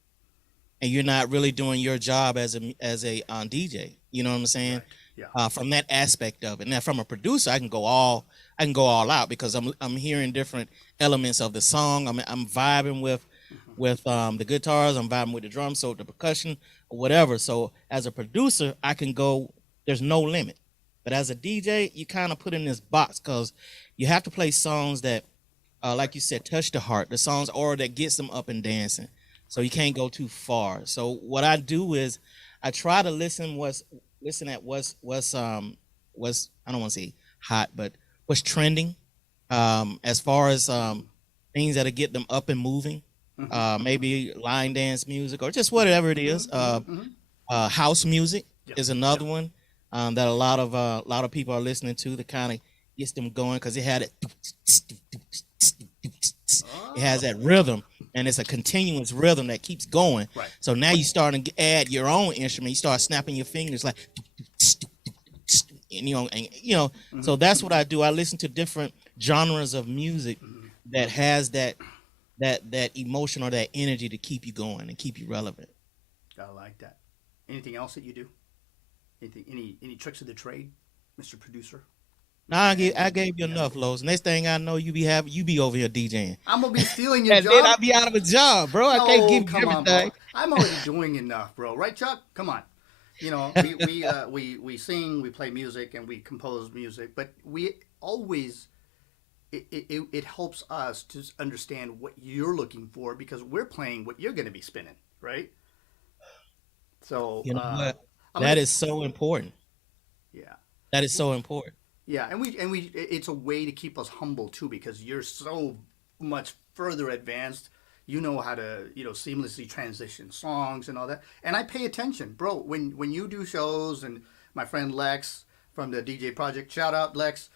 and you're not really doing your job as a DJ. You know what I'm saying? Right. Yeah. From that aspect of it. Now, from a producer, I can go all out because I'm hearing different elements of the song. I'm vibing with the guitars. I'm vibing with the drums, so the percussion or whatever. So as a producer, I can go. There's no limit. But as a DJ, you kind of put in this box because you have to play songs that, like you said, touch the heart. The songs or that gets them up and dancing. So you can't go too far. So what I do is I try to listen at what's I don't want to say hot, but what's trending, as far as things that'll get them up and moving. Maybe line dance music or just whatever it is. House music is another one that a lot of people are listening to that kind of gets them going because it had it. It has that rhythm, and it's a continuous rhythm that keeps going. Right. So now you start to add your own instrument. You start snapping your fingers like, and So that's what I do. I listen to different genres of music that has that emotion or that energy to keep you going and keep you relevant. I like that. Anything else that you do? Any tricks of the trade, Mr. Producer? Nah, I gave you enough, Lowe's. Next thing I know, you be over here DJing. I'm gonna be stealing your And job. then I'll be out of a job, bro. I can't give you come on, everything. bro. I'm already doing enough, bro. Right, Chuck? Come on. You know, we sing, we play music, and we compose music, but we always it helps us to understand what you're looking for because we're playing what you're going to be spinning, right? So You know what? That is so important. Yeah. That is so important. Yeah, and we it's a way to keep us humble too because you're so much further advanced. You know how to, seamlessly transition songs and all that. And I pay attention, bro. When you do shows and my friend Lex from the DJ Project, shout out Lex.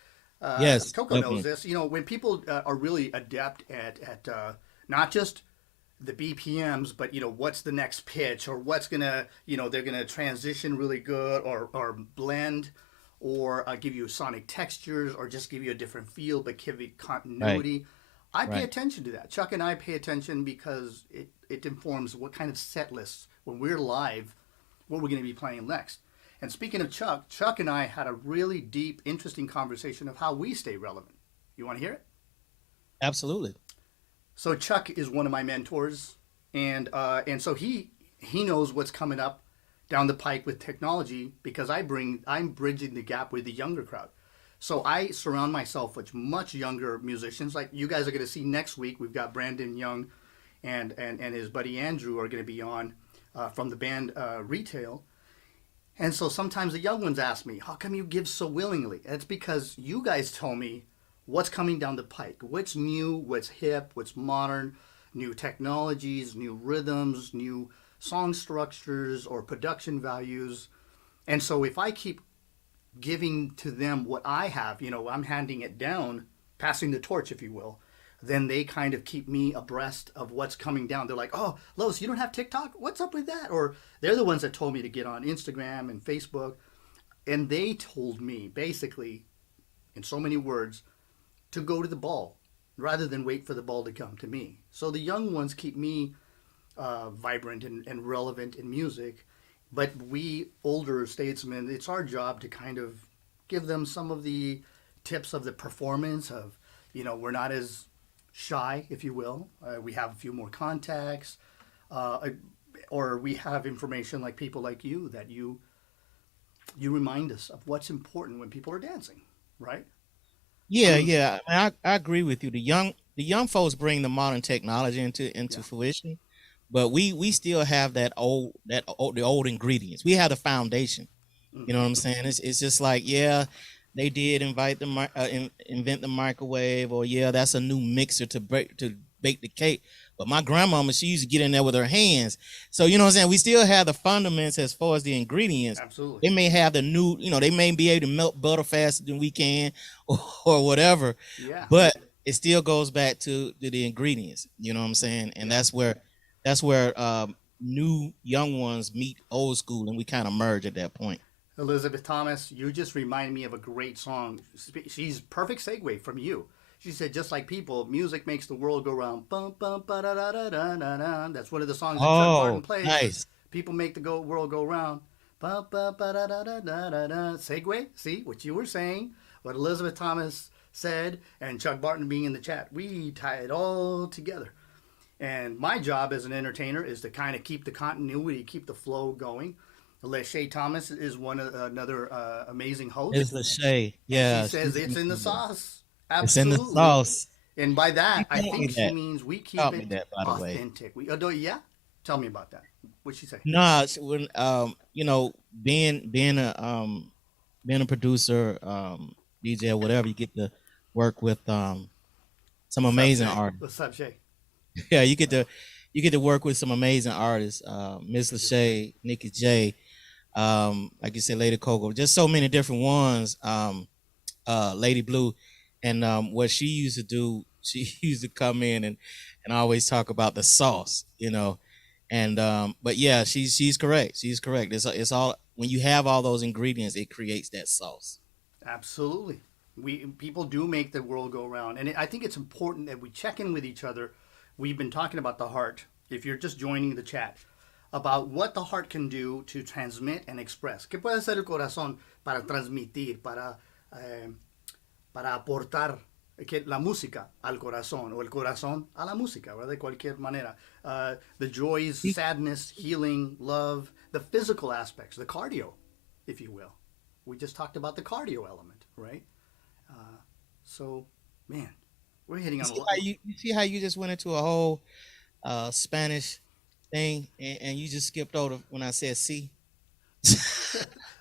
Yes, Coco definitely. knows this. When people are really adept at not just the BPMs, but what's the next pitch, or what's gonna they're gonna transition really good, or blend, or give you sonic textures, or just give you a different feel but give you Right. continuity. I pay Right. attention to that. Chuck and I pay attention because it informs what kind of set lists when we're live, what we're going to be playing next. And speaking of Chuck, Chuck and I had a really deep, interesting conversation of how we stay relevant. You want to hear it? Absolutely. So Chuck is one of my mentors, and so he knows what's coming up down the pike with technology because I'm bridging the gap with the younger crowd. So I surround myself with much younger musicians. Like you guys are going to see next week, we've got Brandon Young and his buddy Andrew are going to be on from the band Retail. And so sometimes the young ones ask me, how come you give so willingly? And it's because you guys tell me what's coming down the pike, what's new, what's hip, what's modern, new technologies, new rhythms, new song structures or production values. And so if I keep giving to them what I have, I'm handing it down, passing the torch, if you will, then they kind of keep me abreast of what's coming down. They're like, oh, Lois, you don't have TikTok? What's up with that? Or they're the ones that told me to get on Instagram and Facebook. And they told me, basically, in so many words, to go to the ball rather than wait for the ball to come to me. So the young ones keep me vibrant and relevant in music. But we older statesmen, it's our job to kind of give them some of the tips of the performance of, we're not as shy, if you will. We have a few more contacts, uh, or we have information like people like you that you remind us of what's important when people are dancing, right? Yeah, yeah. I agree with you. The young folks bring the modern technology into Yeah. fruition, but we still have the old ingredients. We have the foundation. You know Hmm. what I'm saying? It's just like, yeah, they did invent the microwave, or yeah, that's a new mixer to bake the cake. But my grandmama, she used to get in there with her hands. So you know what I'm saying? We still have the fundaments as far as the ingredients. Absolutely. They may have the new, they may be able to melt butter faster than we can, or whatever, Yeah. but it still goes back to the ingredients. You know what I'm saying? And Yeah. that's where new young ones meet old school, and we kind of merge at that point. Elizabeth Thomas, you just remind me of a great song. She's perfect segue from you. She said, just like people, music makes the world go round. Bum, bum, ba, da, da, da, da, da, da. That's one of the songs that Chuck Barton Oh, plays. nice. People make the world go round. Ba, ba, ba, da, da, da, da, da, da. Segue, see what you were saying, what Elizabeth Thomas said, and Chuck Barton being in the chat. We tie it all together. And my job as an entertainer is to kind of keep the continuity, keep the flow going. Lachey Thomas is another amazing It's host, Lachey. and she Yeah, says she's it's in the sauce. it's in the Absolutely. sauce. And by She that, I taught me think she that. means we keep Taught me it that, by the way. authentic. Yeah? Tell me about that. What'd she say? Nah, when being a producer, DJ or whatever, you get to work with some What's up, amazing Shay? artists. What's up, Shay? Yeah, you get to work with some amazing artists, Miss She just said. Lachey, Nikki J, like you said, Lady Coco, just so many different ones. Lady Blue, and what she used to do, she used to come in and always talk about the sauce. And but yeah, she's correct. She's correct. It's all when you have all those ingredients, it creates that sauce. Absolutely. We people do make the world go round, and I think it's important that we check in with each other. We've been talking about the heart. If you're just joining the chat, about what the heart can do to transmit and express. ¿Qué puede hacer el corazón para transmitir, eh, para aportar la música al corazón o el corazón a la música, ¿verdad? De cualquier manera. The joys, sadness, healing, love, the physical aspects, the cardio, if you will. We just talked about the cardio element, right? So, man, we're hitting You on a see lot. how you see how you just went into a whole Spanish thing, and you just skipped over when I said "see."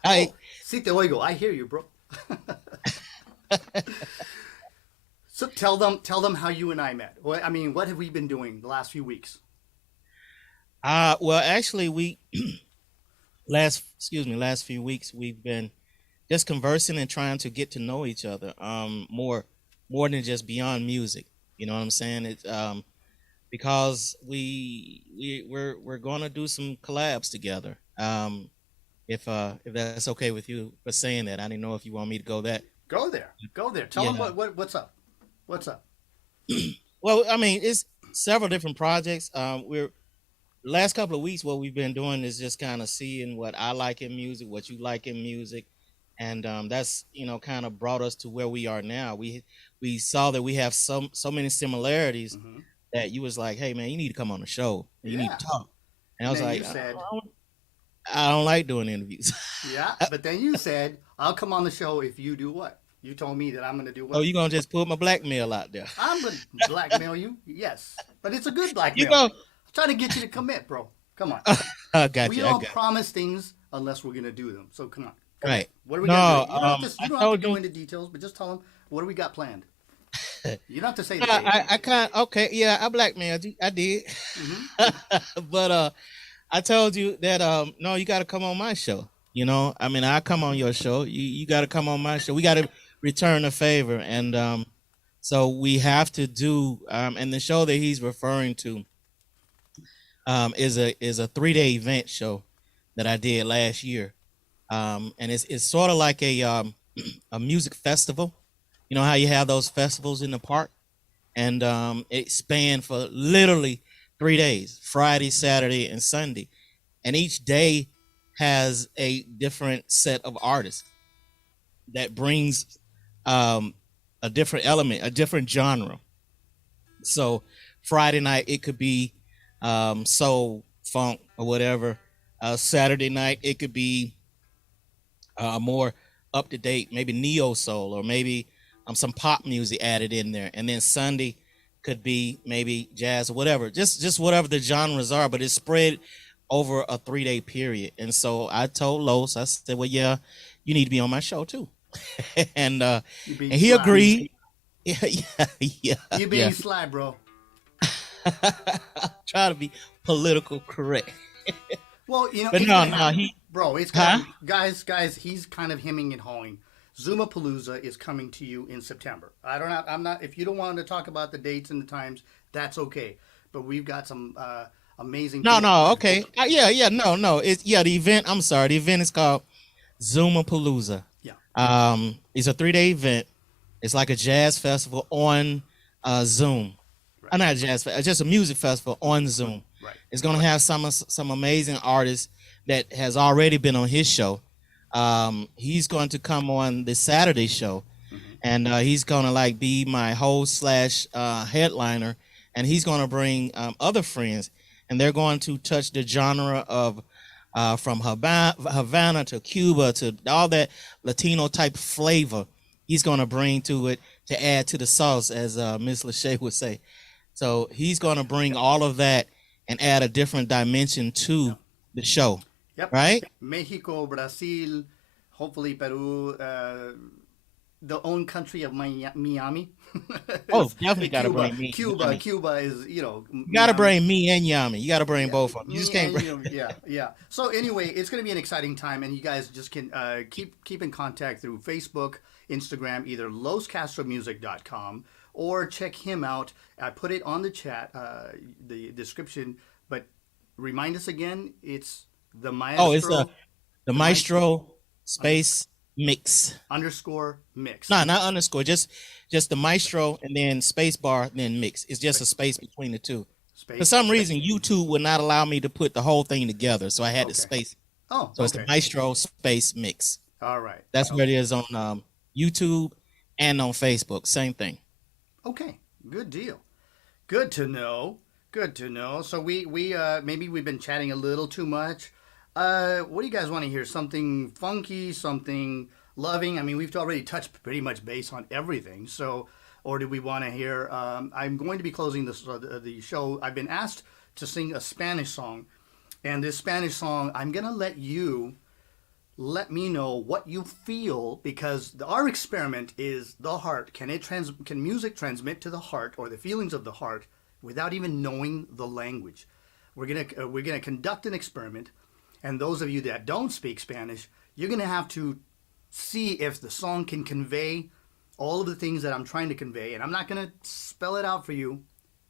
I Oh, sí te oigo. I hear you, bro. So tell them how you and I met. I mean, what have we been doing the last few weeks? well, actually, we last few weeks we've been just conversing and trying to get to know each other more than just beyond music. You know what I'm saying? It's because we're going to do some collabs together. If that's okay with you for saying that, I didn't know if you want me to go that. Go there. Go there. Tell them Yeah. what's up. What's up? Well, I mean, it's several different projects. We're the last couple of weeks, what we've been doing is just kind of seeing what I like in music, what you like in music, and that's kind of brought us to where we are now. We saw that we have so many similarities Hmm. that you was like, hey man, you need to come on the show. You need Yeah. to talk. And I And was then like, you said, I don't like doing interviews. yeah, but then you said, I'll come on the show if you do what? You told me that I'm going to do Oh, what? you gonna just put my blackmail out there? I'm going to blackmail you. Yes. But it's a good You blackmail. go. I'm trying to get you to commit, bro. Come on. I got We you. I don't got promise things unless we're going to do them. So come on. you. Right. What are we No, going to do? You I don't have to told go you. into details, but just tell them what do we got planned. You don't have to say the No, date. I can't. Okay, yeah, I blackmailed you. I did. Hmm. But I told you that no, you got to come on my show. I mean, I come on your show. You got to come on my show. We got to return a favor, and so we have to do. And the show that he's referring to is a 3-day event show that I did last year, and it's sort of like a music festival. You know how you have those festivals in the park, and it spanned for literally 3 days: Friday, Saturday, and Sunday, and each day has a different set of artists that brings a different element, a different genre. So Friday night it could be soul, funk, or whatever. Saturday night it could be more up to date, maybe neo soul, or maybe some pop music added in there, and then Sunday could be maybe jazz or whatever, just whatever the genres are, but it's spread over a 3-day period. And so I told Los, I said, well, yeah, you need to be on my show too. and You being he sly. agreed. Yeah. You being sly, bro. Try to be political correct. Well, But it's no, gonna no, happen. he, Bro, it's huh? coming. Guys, he's kind of hemming and hawing. Zumapalooza is coming to you in September. I'm not. If you don't want to talk about the dates and the times, that's okay. But we've got some amazing. No, People. no, okay. Yeah, no. It's the event. I'm sorry. The event is called Zumapalooza. Yeah. It's a 3-day event. It's like a jazz festival on Zoom. Right. Not a jazz festival, just a music festival on Zoom. Right. It's gonna have some amazing artists that has already been on his show. He's going to come on the Saturday show, Mm-hmm. and he's gonna like be my host slash headliner, and he's gonna bring other friends, and they're going to touch the genre of from Havana to Cuba to all that Latino type flavor. He's gonna bring to it to add to the sauce, as Miss Lachey would say. So he's gonna bring all of that and add a different dimension to the show, Yep. right? Mexico, Brazil, hopefully Peru, the own country of Miami. Oh, definitely gotta Cuba, bring me. Cuba, Miami. Cuba is You gotta Miami. bring me and Yami. You gotta bring Yeah, both of them. You just can't bring. yeah. So anyway, it's going to be an exciting time, and you guys just can keep in contact through Facebook, Instagram, either loscastromusic.com, or check him out. I put it on the chat, the description. But remind us again, it's the Maestro. Oh, it's the Maestro space mix. underscore mix. No, not underscore. Just the Maestro and then space bar, then mix. It's just a space between the two. For Space. some reason, YouTube would not allow me to put the whole thing together, so I had to Okay. space. Oh, So it's the okay. Maestro space mix. All right. That's where it is on YouTube and on Facebook. Same thing. Okay. Good deal. Good to know. Good to know. So we maybe we've been chatting a little too much. What do you guys want to hear? Something funky, something loving? I mean, we've already touched pretty much base on everything. So, or do we want to hear? I'm going to be closing the show. I've been asked to sing a Spanish song, and this Spanish song, I'm gonna let me know what you feel, because our experiment is the heart. Can music transmit to the heart, or the feelings of the heart, without even knowing the language? We're gonna conduct an experiment, and those of you that don't speak Spanish, you're gonna have to see if the song can convey all of the things that I'm trying to convey, and I'm not gonna spell it out for you.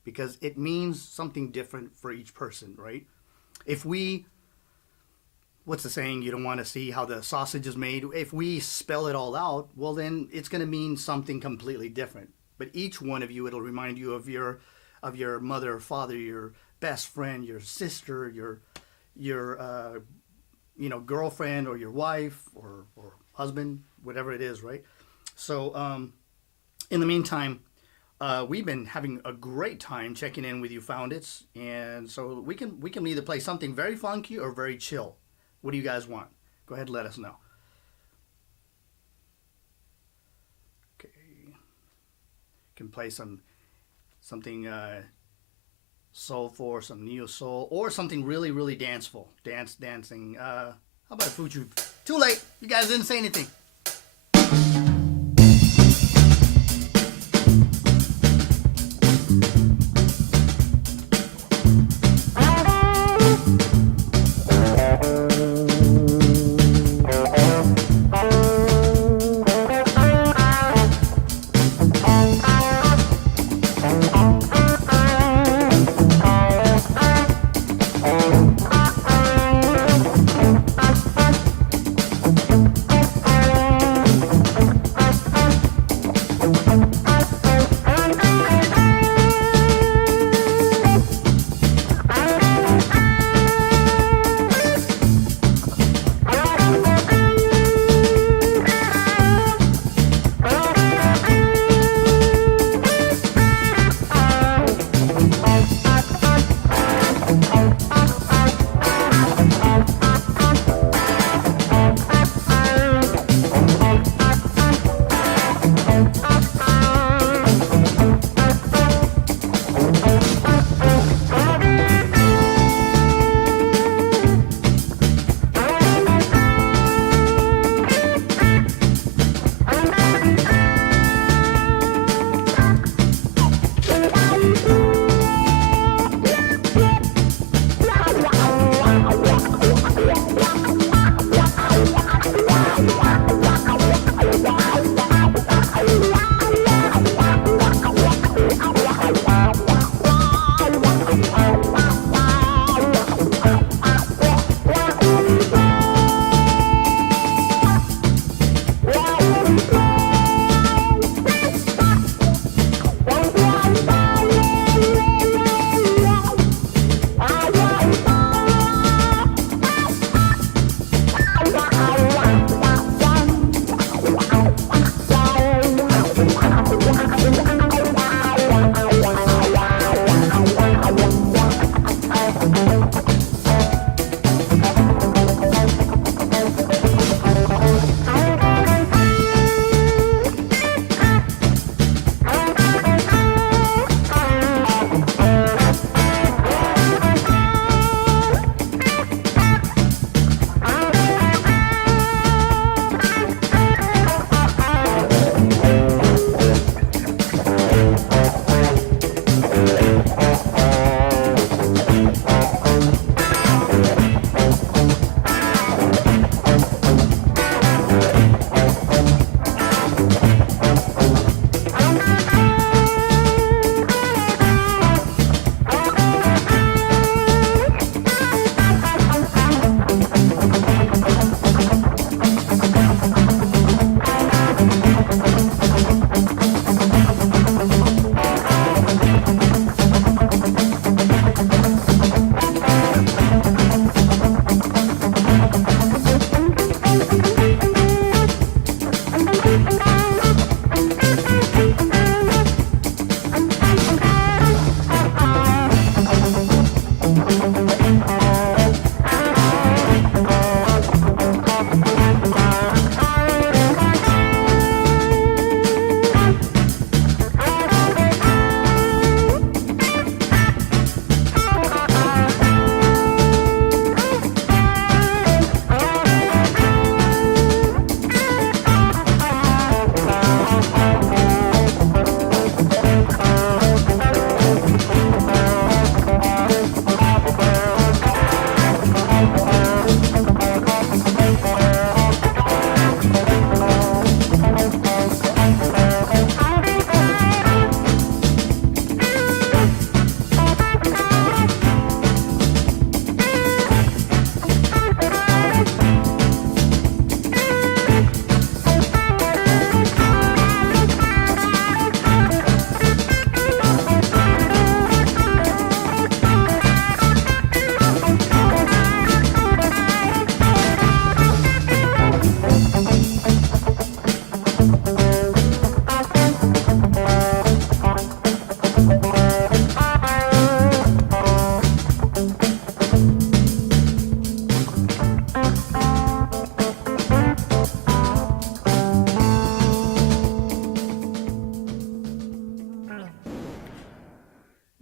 because it means something different for each person, right? If we, what's the saying? You don't want to see how the sausage is made. If we spell it all out, well, then it's going to mean something completely different. But each one of you, it'll remind you of your mother, father, your best friend, your sister, your girlfriend, or your wife, or husband, whatever it is, right? So in the meantime, we've been having a great time checking in with you, foundits, and so we can either play something very funky or very chill. What do you guys want? Go ahead and let us know. Okay, can play something soulful, or some neo soul, or something really really dancing. How about a fuji? Too late. You guys didn't say anything.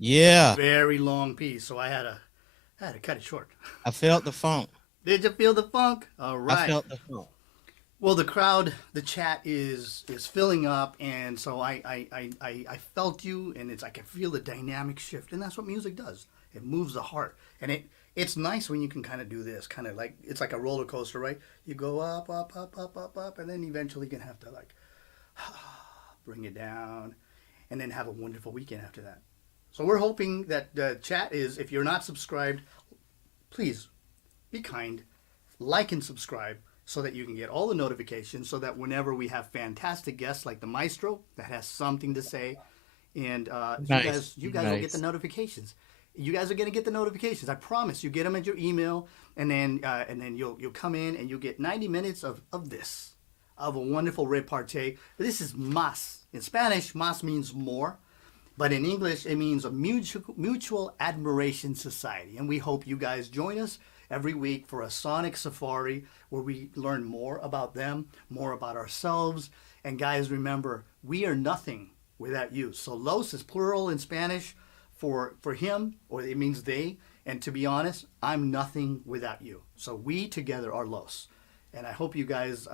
Yeah, Very long piece, so I had to cut it short. I felt the funk. Did you feel the funk? All I right. felt the funk. Well, the crowd, the chat is filling up, and so I felt you, and I can feel the dynamic shift, and that's what music does. It moves the heart, and it's nice when you can kind of do this, kind of like it's like a roller coaster, right? You go up, up, up, up, up, up, and then eventually you're gonna have to like bring it down, and then have a wonderful weekend after that. So we're hoping that the chat is, if you're not subscribed, please be kind, like and subscribe so that you can get all the notifications so that whenever we have fantastic guests like the Maestro that has something to say, and Nice, you guys will get the nice. notifications. You guys are gonna get the notifications. I promise. You get them at your email, and then you'll come in and you'll get 90 minutes of this, of a wonderful repartee. This is mas. In Spanish, mas means more. But in English, it means a mutual admiration society. And we hope you guys join us every week for a sonic safari where we learn more about them, more about ourselves. And guys, remember, we are nothing without you. So los is plural in Spanish for him, or it means they. And to be honest, I'm nothing without you. So we together are los. And I hope you guys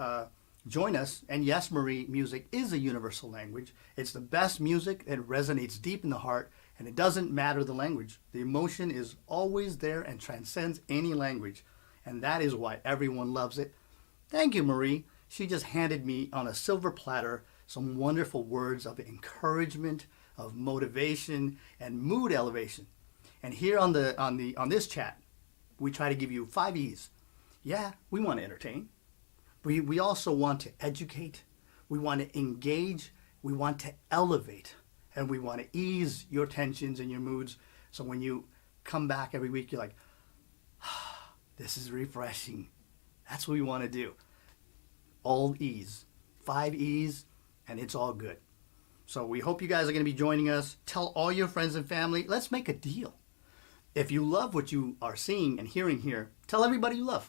join us. And yes, Marie, music is a universal language. It's the best music that resonates deep in the heart, and it doesn't matter the language. The emotion is always there and transcends any language. And that is why everyone loves it. Thank you, Marie. She just handed me on a silver platter some wonderful words of encouragement, of motivation, and mood elevation. And here on this chat, we try to give you 5 E's. Yeah, we want to entertain. We also want to educate, we want to engage, we want to elevate, and we want to ease your tensions and your moods. So when you come back every week, you're like, this is refreshing. That's what we want to do. All E's, 5 E's, and it's all good. So we hope you guys are going to be joining us. Tell all your friends and family. Let's make a deal. If you love what you are seeing and hearing here, tell everybody you love.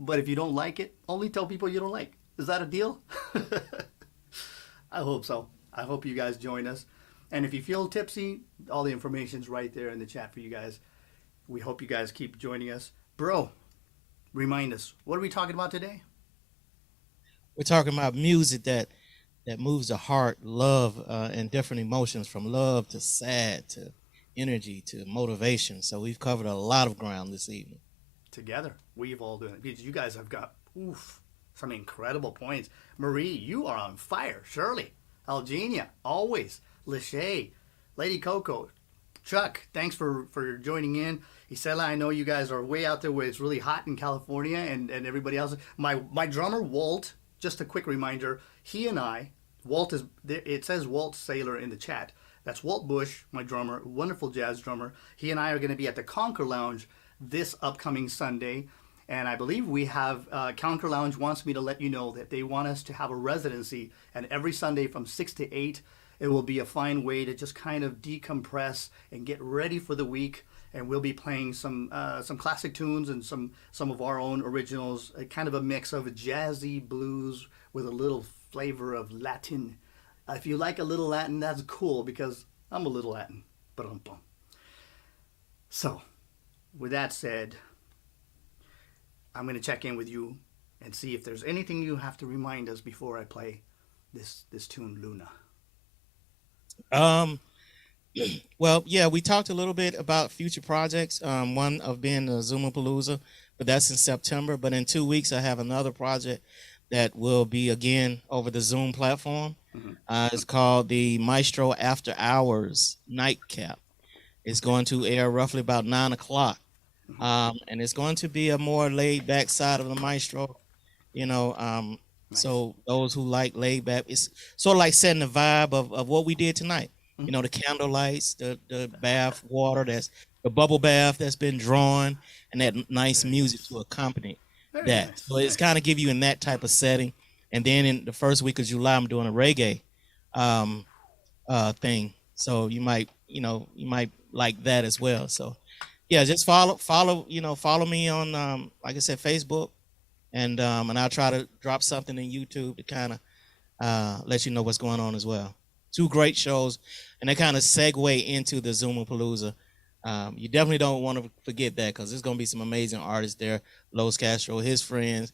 But if you don't like it, only tell people you don't like. Is that a deal? I hope so. I hope you guys join us. And if you feel tipsy, all the information's right there in the chat for you guys. We hope you guys keep joining us. Bro, remind us, what are we talking about today? We're talking about music that moves the heart, love, and different emotions, from love to sad to energy to motivation. So we've covered a lot of ground this evening. Together, we've all done it. Because you guys have got, some incredible points. Marie, you are on fire. Shirley, Algenia, always. Lachey, Lady Coco, Chuck, thanks for joining in. Isela, I know you guys are way out there where it's really hot in California, and everybody else. My drummer, Walt, just a quick reminder, he and I, Walt is, it says Walt Saylor in the chat. That's Walt Bush, my drummer, wonderful jazz drummer. He and I are going to be at the Conquer Lounge this upcoming Sunday. And I believe we have, Conquer Lounge wants me to let you know that they want us to have a residency. And every Sunday from 6 to 8, it will be a fine way to just kind of decompress and get ready for the week. And we'll be playing some classic tunes and some of our own originals, kind of a mix of jazzy blues with a little flavor of Latin. If you like a little Latin, that's cool, because I'm a little Latin. Ba-dum-bum. So, with that said, I'm going to check in with you and see if there's anything you have to remind us before I play this tune, Luna. Well, yeah, we talked a little bit about future projects. One of being the Zoomapalooza, but that's in September. But in 2 weeks, I have another project that will be again over the Zoom platform. It's called the Maestro After Hours Nightcap. It's going to air roughly about 9 o'clock. And it's going to be a more laid back side of the Maestro, you know. Nice. So those who like laid back, it's sort of like setting the vibe of what we did tonight. You know, the candle lights, the bath water, that's the bubble bath that's been drawn, and that nice music to accompany Very that. nice. So it's kind of give you in that type of setting. And then in the first week of July, I'm doing a reggae um, thing. So you might like that as well. So yeah, just follow me on, like I said, Facebook, and I'll try to drop something in YouTube to kind of let you know what's going on as well. Two great shows, and they kind of segue into the Zoomapalooza. You definitely don't want to forget that, because there's going to be some amazing artists there. Los Castro, his friends,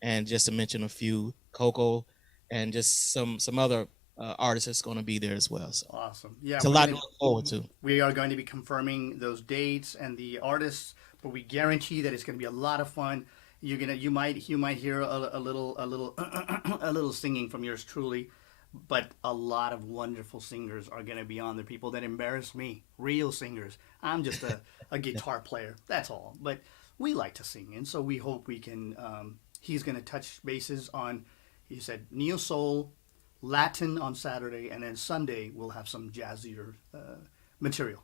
and just to mention a few, Coco, and just some other artists that's going to be there as well. So Awesome. Yeah, it's a lot to look forward to. we are going to be confirming those dates and the artists, but we guarantee that it's going to be a lot of fun. You might hear a little a little singing from yours truly, but a lot of wonderful singers are going to be on there. People that embarrass me, real singers. I'm just a guitar player. That's all. But we like to sing, and so we hope we can. He's going to touch bases on. He said neo soul, Latin on Saturday, and then Sunday we'll have some jazzier material.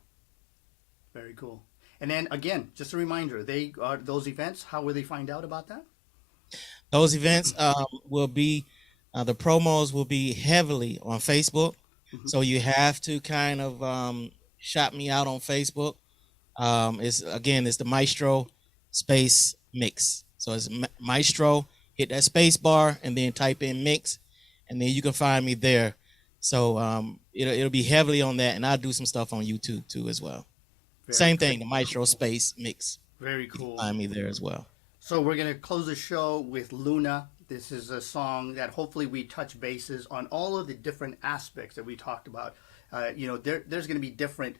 Very cool. And then again, just a reminder, they are those events. How will they find out about that? Those events will be the promos will be heavily on Facebook, so you have to kind of shout me out on Facebook. It's the Maestro space mix. So it's Maestro. Hit that space bar and then type in mix, and then you can find me there. So it'll be heavily on that, and I'll do some stuff on YouTube too as well. Same thing, the Maestro space mix. Very You can cool. find me there as well. So we're gonna close the show with Luna. This is a song that hopefully we touch bases on all of the different aspects that we talked about. There's gonna be different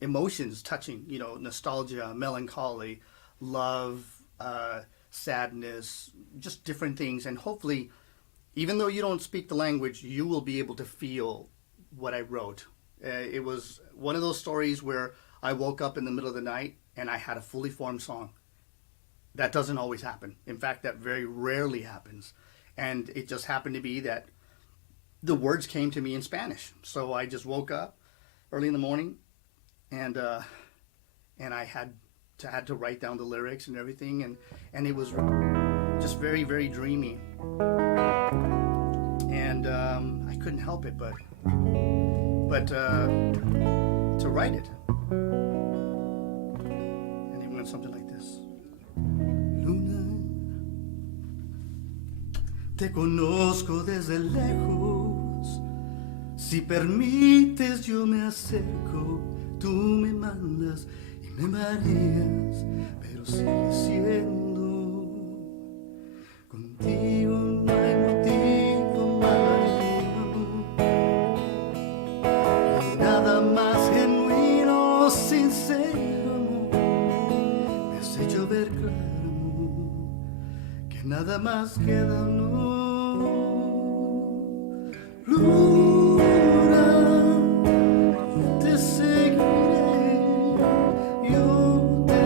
emotions touching. Nostalgia, melancholy, love, sadness, just different things. And hopefully, even though you don't speak the language, you will be able to feel what I wrote. It was one of those stories where I woke up in the middle of the night and I had a fully formed song. That doesn't always happen. In fact, that very rarely happens. And it just happened to be that the words came to me in Spanish. So I just woke up early in the morning, and I had to write down the lyrics and everything, and it was just very, very dreamy. And I couldn't help it but to write it. And it went something like this. Luna, te conozco desde lejos. Si permites yo me acerco. Tú me mandas y me mareas, pero sigue siendo. Contigo no hay motivo mayor. No hay nada más genuino, sincero, amor. Me has hecho ver claro, amor, que nada más queda no. Luna, te seguiré, yo te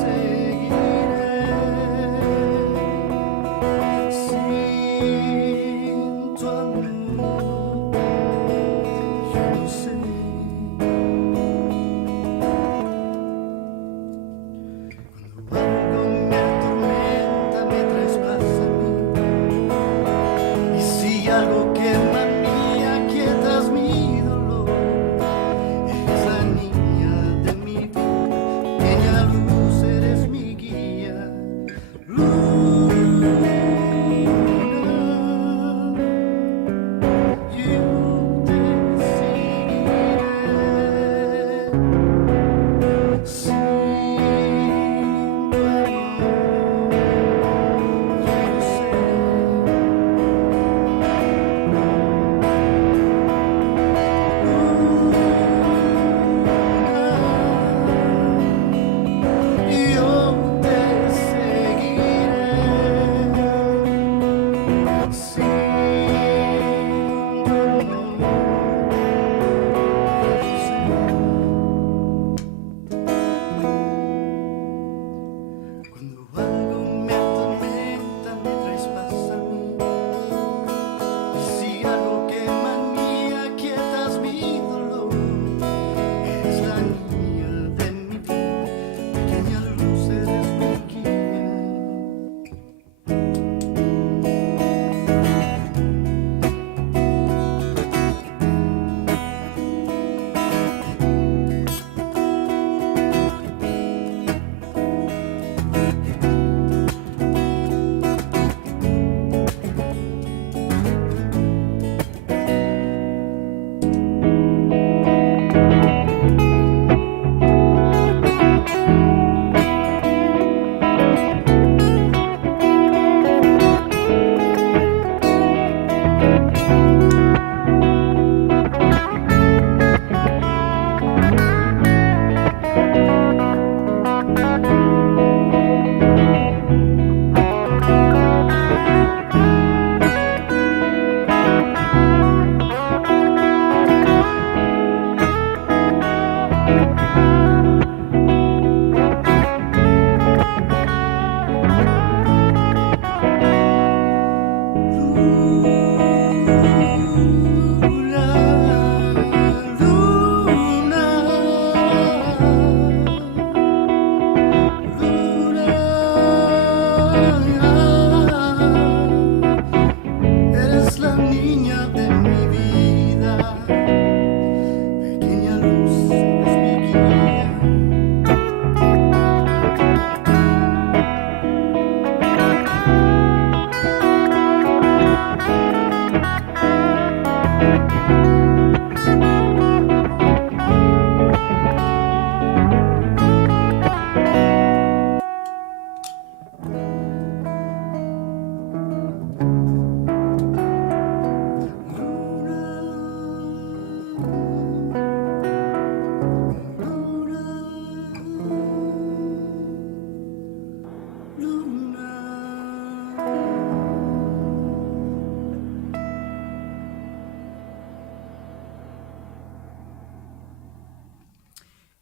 seguiré. Sin tu amor, yo no sé. Cuando algo me atormenta, me traspasa a mí. Y si algo quema mi aquietas mi dolor. Eres la niña de mi vida, pequeña luz, eres mi guía. Luna, yo te seguiré. Sin tu amor, yo no sé.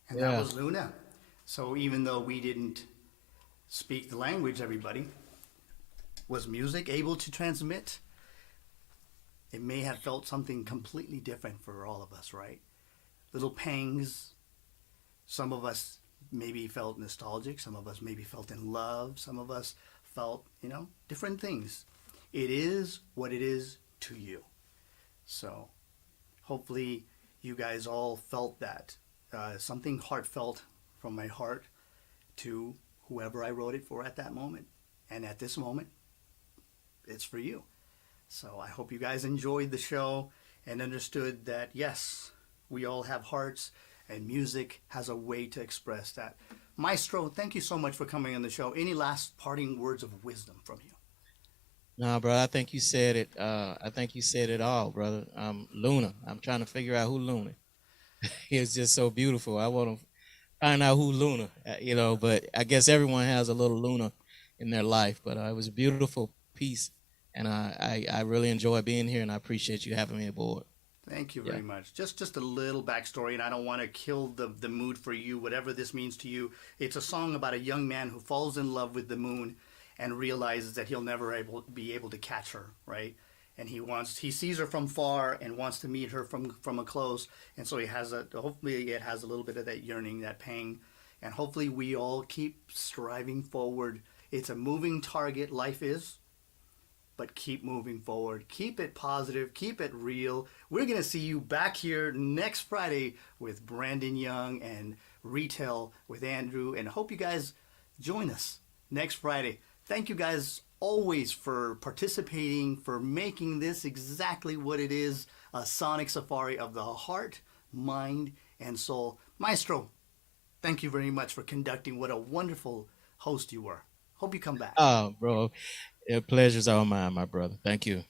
And that Yeah. was Luna. So even though we didn't speak the language, everybody, was music able to transmit? It may have felt something completely different for all of us, right? Little pangs. Some of us maybe felt nostalgic. Some of us maybe felt in love. Some of us felt, different things. It is what it is to you. So hopefully you guys all felt that. Something heartfelt from my heart to whoever I wrote it for at that moment. And at this moment, it's for you. So I hope you guys enjoyed the show and understood that, yes, we all have hearts and music has a way to express that. Maestro, thank you so much for coming on the show. Any last parting words of wisdom from you? No, bro, I think you said it. I think you said it all, brother. Luna. I'm trying to figure out who Luna. It's just so beautiful. I want to find out who Luna, but I guess everyone has a little Luna in their life. But it was a beautiful piece, and I really enjoy being here, and I appreciate you having me aboard. Thank you Yeah. very much. Just a little backstory, and I don't want to kill the mood for you, whatever this means to you. It's a song about a young man who falls in love with the moon and realizes that he'll never be able to catch her, right? And he sees her from far and wants to meet her from a close, and so hopefully it has a little bit of that yearning, that pang, and hopefully we all keep striving forward. It's a moving target, life is, but keep moving forward. Keep it positive. Keep it real. We're going to see you back here next Friday with Brandon Young and Retail with Andrew. And hope you guys join us next Friday. Thank you guys always for participating, for making this exactly what it is, a sonic safari of the heart, mind, and soul. Maestro, thank you very much for conducting. What a wonderful host you were. Hope you come back. Oh, bro, pleasure's all mine, my brother. Thank you.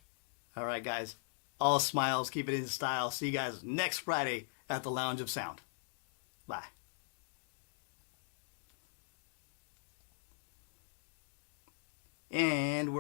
All right, guys. All smiles. Keep it in style. See you guys next Friday at the Lounge of Sound. Bye. And we're